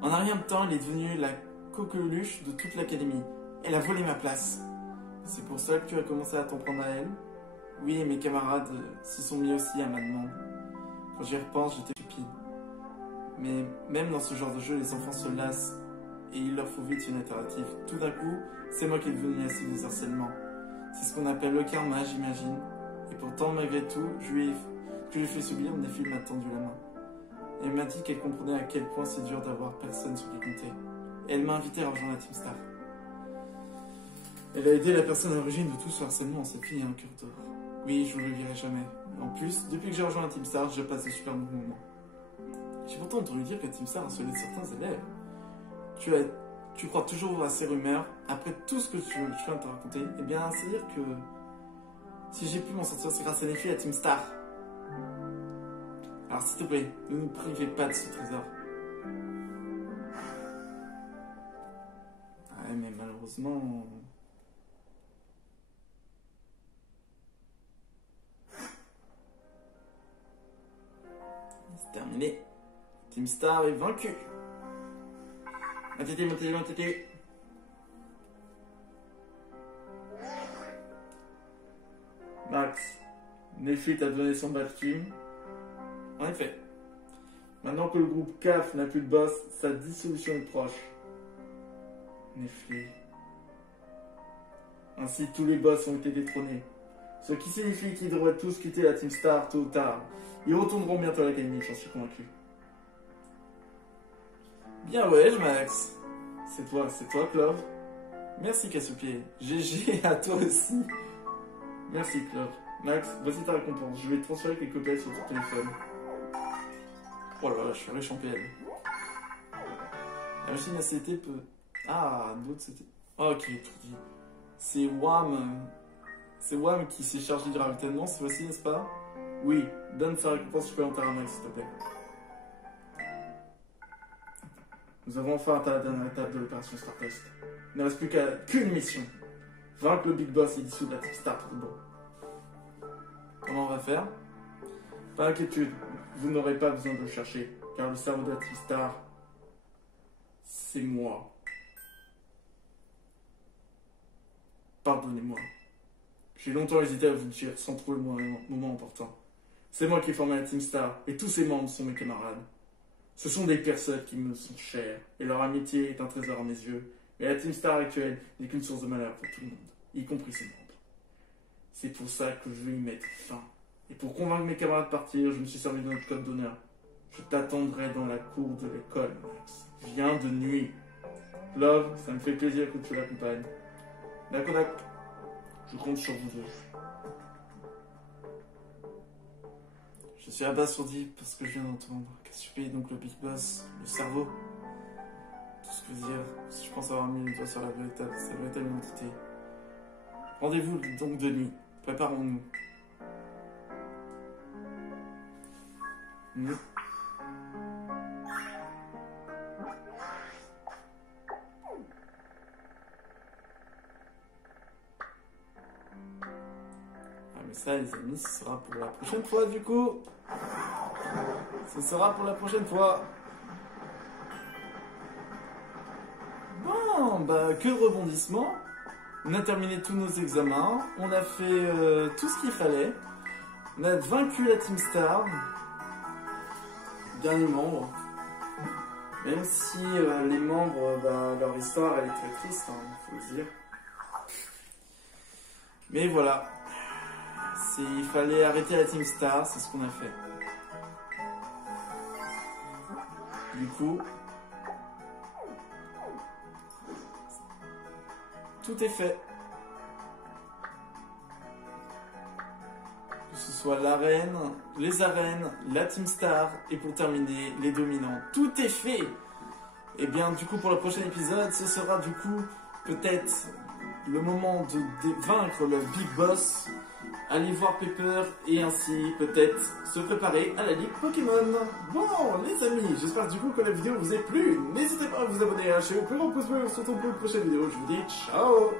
En un rien de temps, elle est devenue la coqueluche de toute l'académie. Elle a volé ma place. C'est pour ça que tu as commencé à t'en prendre à elle? Oui, et mes camarades s'y sont mis aussi à ma demande. Quand j'y repense, j'étais stupide. Mais même dans ce genre de jeu, les enfants se lassent et il leur faut vite une alternative. Tout d'un coup, c'est moi qui est devenu la cible des harcèlements. C'est ce qu'on appelle le karma, j'imagine. Et pourtant, malgré tout, je lui ai fait subir, Nefli m'a tendu la main. Elle m'a dit qu'elle comprenait à quel point c'est dur d'avoir personne sur qui compter. Et elle m'a invité à rejoindre la Team Star. Elle a aidé la personne à l'origine de tout ce harcèlement, cette fille a un cœur d'or. Oui, je ne l'oublierai jamais. En plus, depuis que j'ai rejoint la Team Star, je passe de super bons moments. J'ai pourtant entendu dire que la Team Star a harcelé certains élèves. Tu crois toujours à ces rumeurs, après tout ce que je viens de te raconter, eh bien, c'est-à-dire que si j'ai pu m'en sortir, c'est grâce à Nefli et à Team Star. Alors, s'il te plaît, ne nous privez pas de ce trésor. Ouais, mais malheureusement... C'est terminé. Team Star est vaincu. Ma tété. Max, Nefli t'a donné son badge team. En effet. Maintenant que le groupe CAF n'a plus de boss, sa dissolution est proche. Nefli. Ainsi, tous les boss ont été détrônés. Ce qui signifie qu'ils devraient tous quitter la Team Star tôt ou tard. Ils retourneront bientôt à l'académie, j'en suis convaincu. Bien ouais, Max. C'est toi, Clove. Merci, Casse-Pied. GG à toi aussi. Merci, Clove. Max, voici ta récompense. Je vais transférer quelques pièces sur ton téléphone. Oh là là, je suis riche en PL. La machine à CT peut... Ah, d'autres CT... Oh, ok, tout dit. C'est Wham. C'est Wham qui s'est chargé du ravitaillement, c'est facile, n'est-ce pas? Oui, donne sa récompense supplémentaire à Max, s'il te plaît. Nous avons enfin atteint la dernière étape de l'opération Stardust. Il ne reste plus qu'une mission. Vaincre le Big Boss et dissoudre la Team Star pour bon. Comment on va faire? Pas d'inquiétude, vous n'aurez pas besoin de le chercher, car le cerveau de la Team Star, c'est moi. Pardonnez-moi. J'ai longtemps hésité à vous le dire sans trouver le moment important. C'est moi qui ai formé la Team Star, et tous ses membres sont mes camarades. Ce sont des personnes qui me sont chères, et leur amitié est un trésor à mes yeux. Mais la Team Star actuelle n'est qu'une source de malheur pour tout le monde, y compris ses membres. C'est pour ça que je vais y mettre fin. Et pour convaincre mes camarades de partir, je me suis servi de notre code d'honneur. Je t'attendrai dans la cour de l'école, Max. Viens de nuit. Love, ça me fait plaisir que tu l'accompagnes. D'accord. Je compte sur vous deux. Je suis abasourdi parce que je viens d'entendre. Qu'est-ce que tu payes donc le Big Boss, le cerveau? Tout ce que je veux dire, si je pense avoir mis le doigt sur sa véritable identité. Rendez-vous donc de nuit. Préparons-nous. Mais ça, les amis, ce sera pour la prochaine fois, du coup. Ce sera pour la prochaine fois. Bon, bah, que de rebondissements. On a terminé tous nos examens. On a fait tout ce qu'il fallait. On a vaincu la Team Star. Dernier membre. Même si les membres, bah, leur histoire, elle est très triste, hein, faut le dire. Mais voilà. Il fallait arrêter la Team Star, c'est ce qu'on a fait. Du coup, tout est fait. Que ce soit l'arène, les arènes, la Team Star et pour terminer, les dominants. Tout est fait. Et bien du coup pour le prochain épisode, ce sera du coup peut-être le moment de vaincre le Big Boss. Aller voir Pepper et ainsi peut-être se préparer à la Ligue Pokémon. Bon les amis, j'espère du coup que la vidéo vous a plu. N'hésitez pas à vous abonner et à lâcher le plus grand pouce bleu. On se retrouve pour une prochaine vidéo. Je vous dis ciao.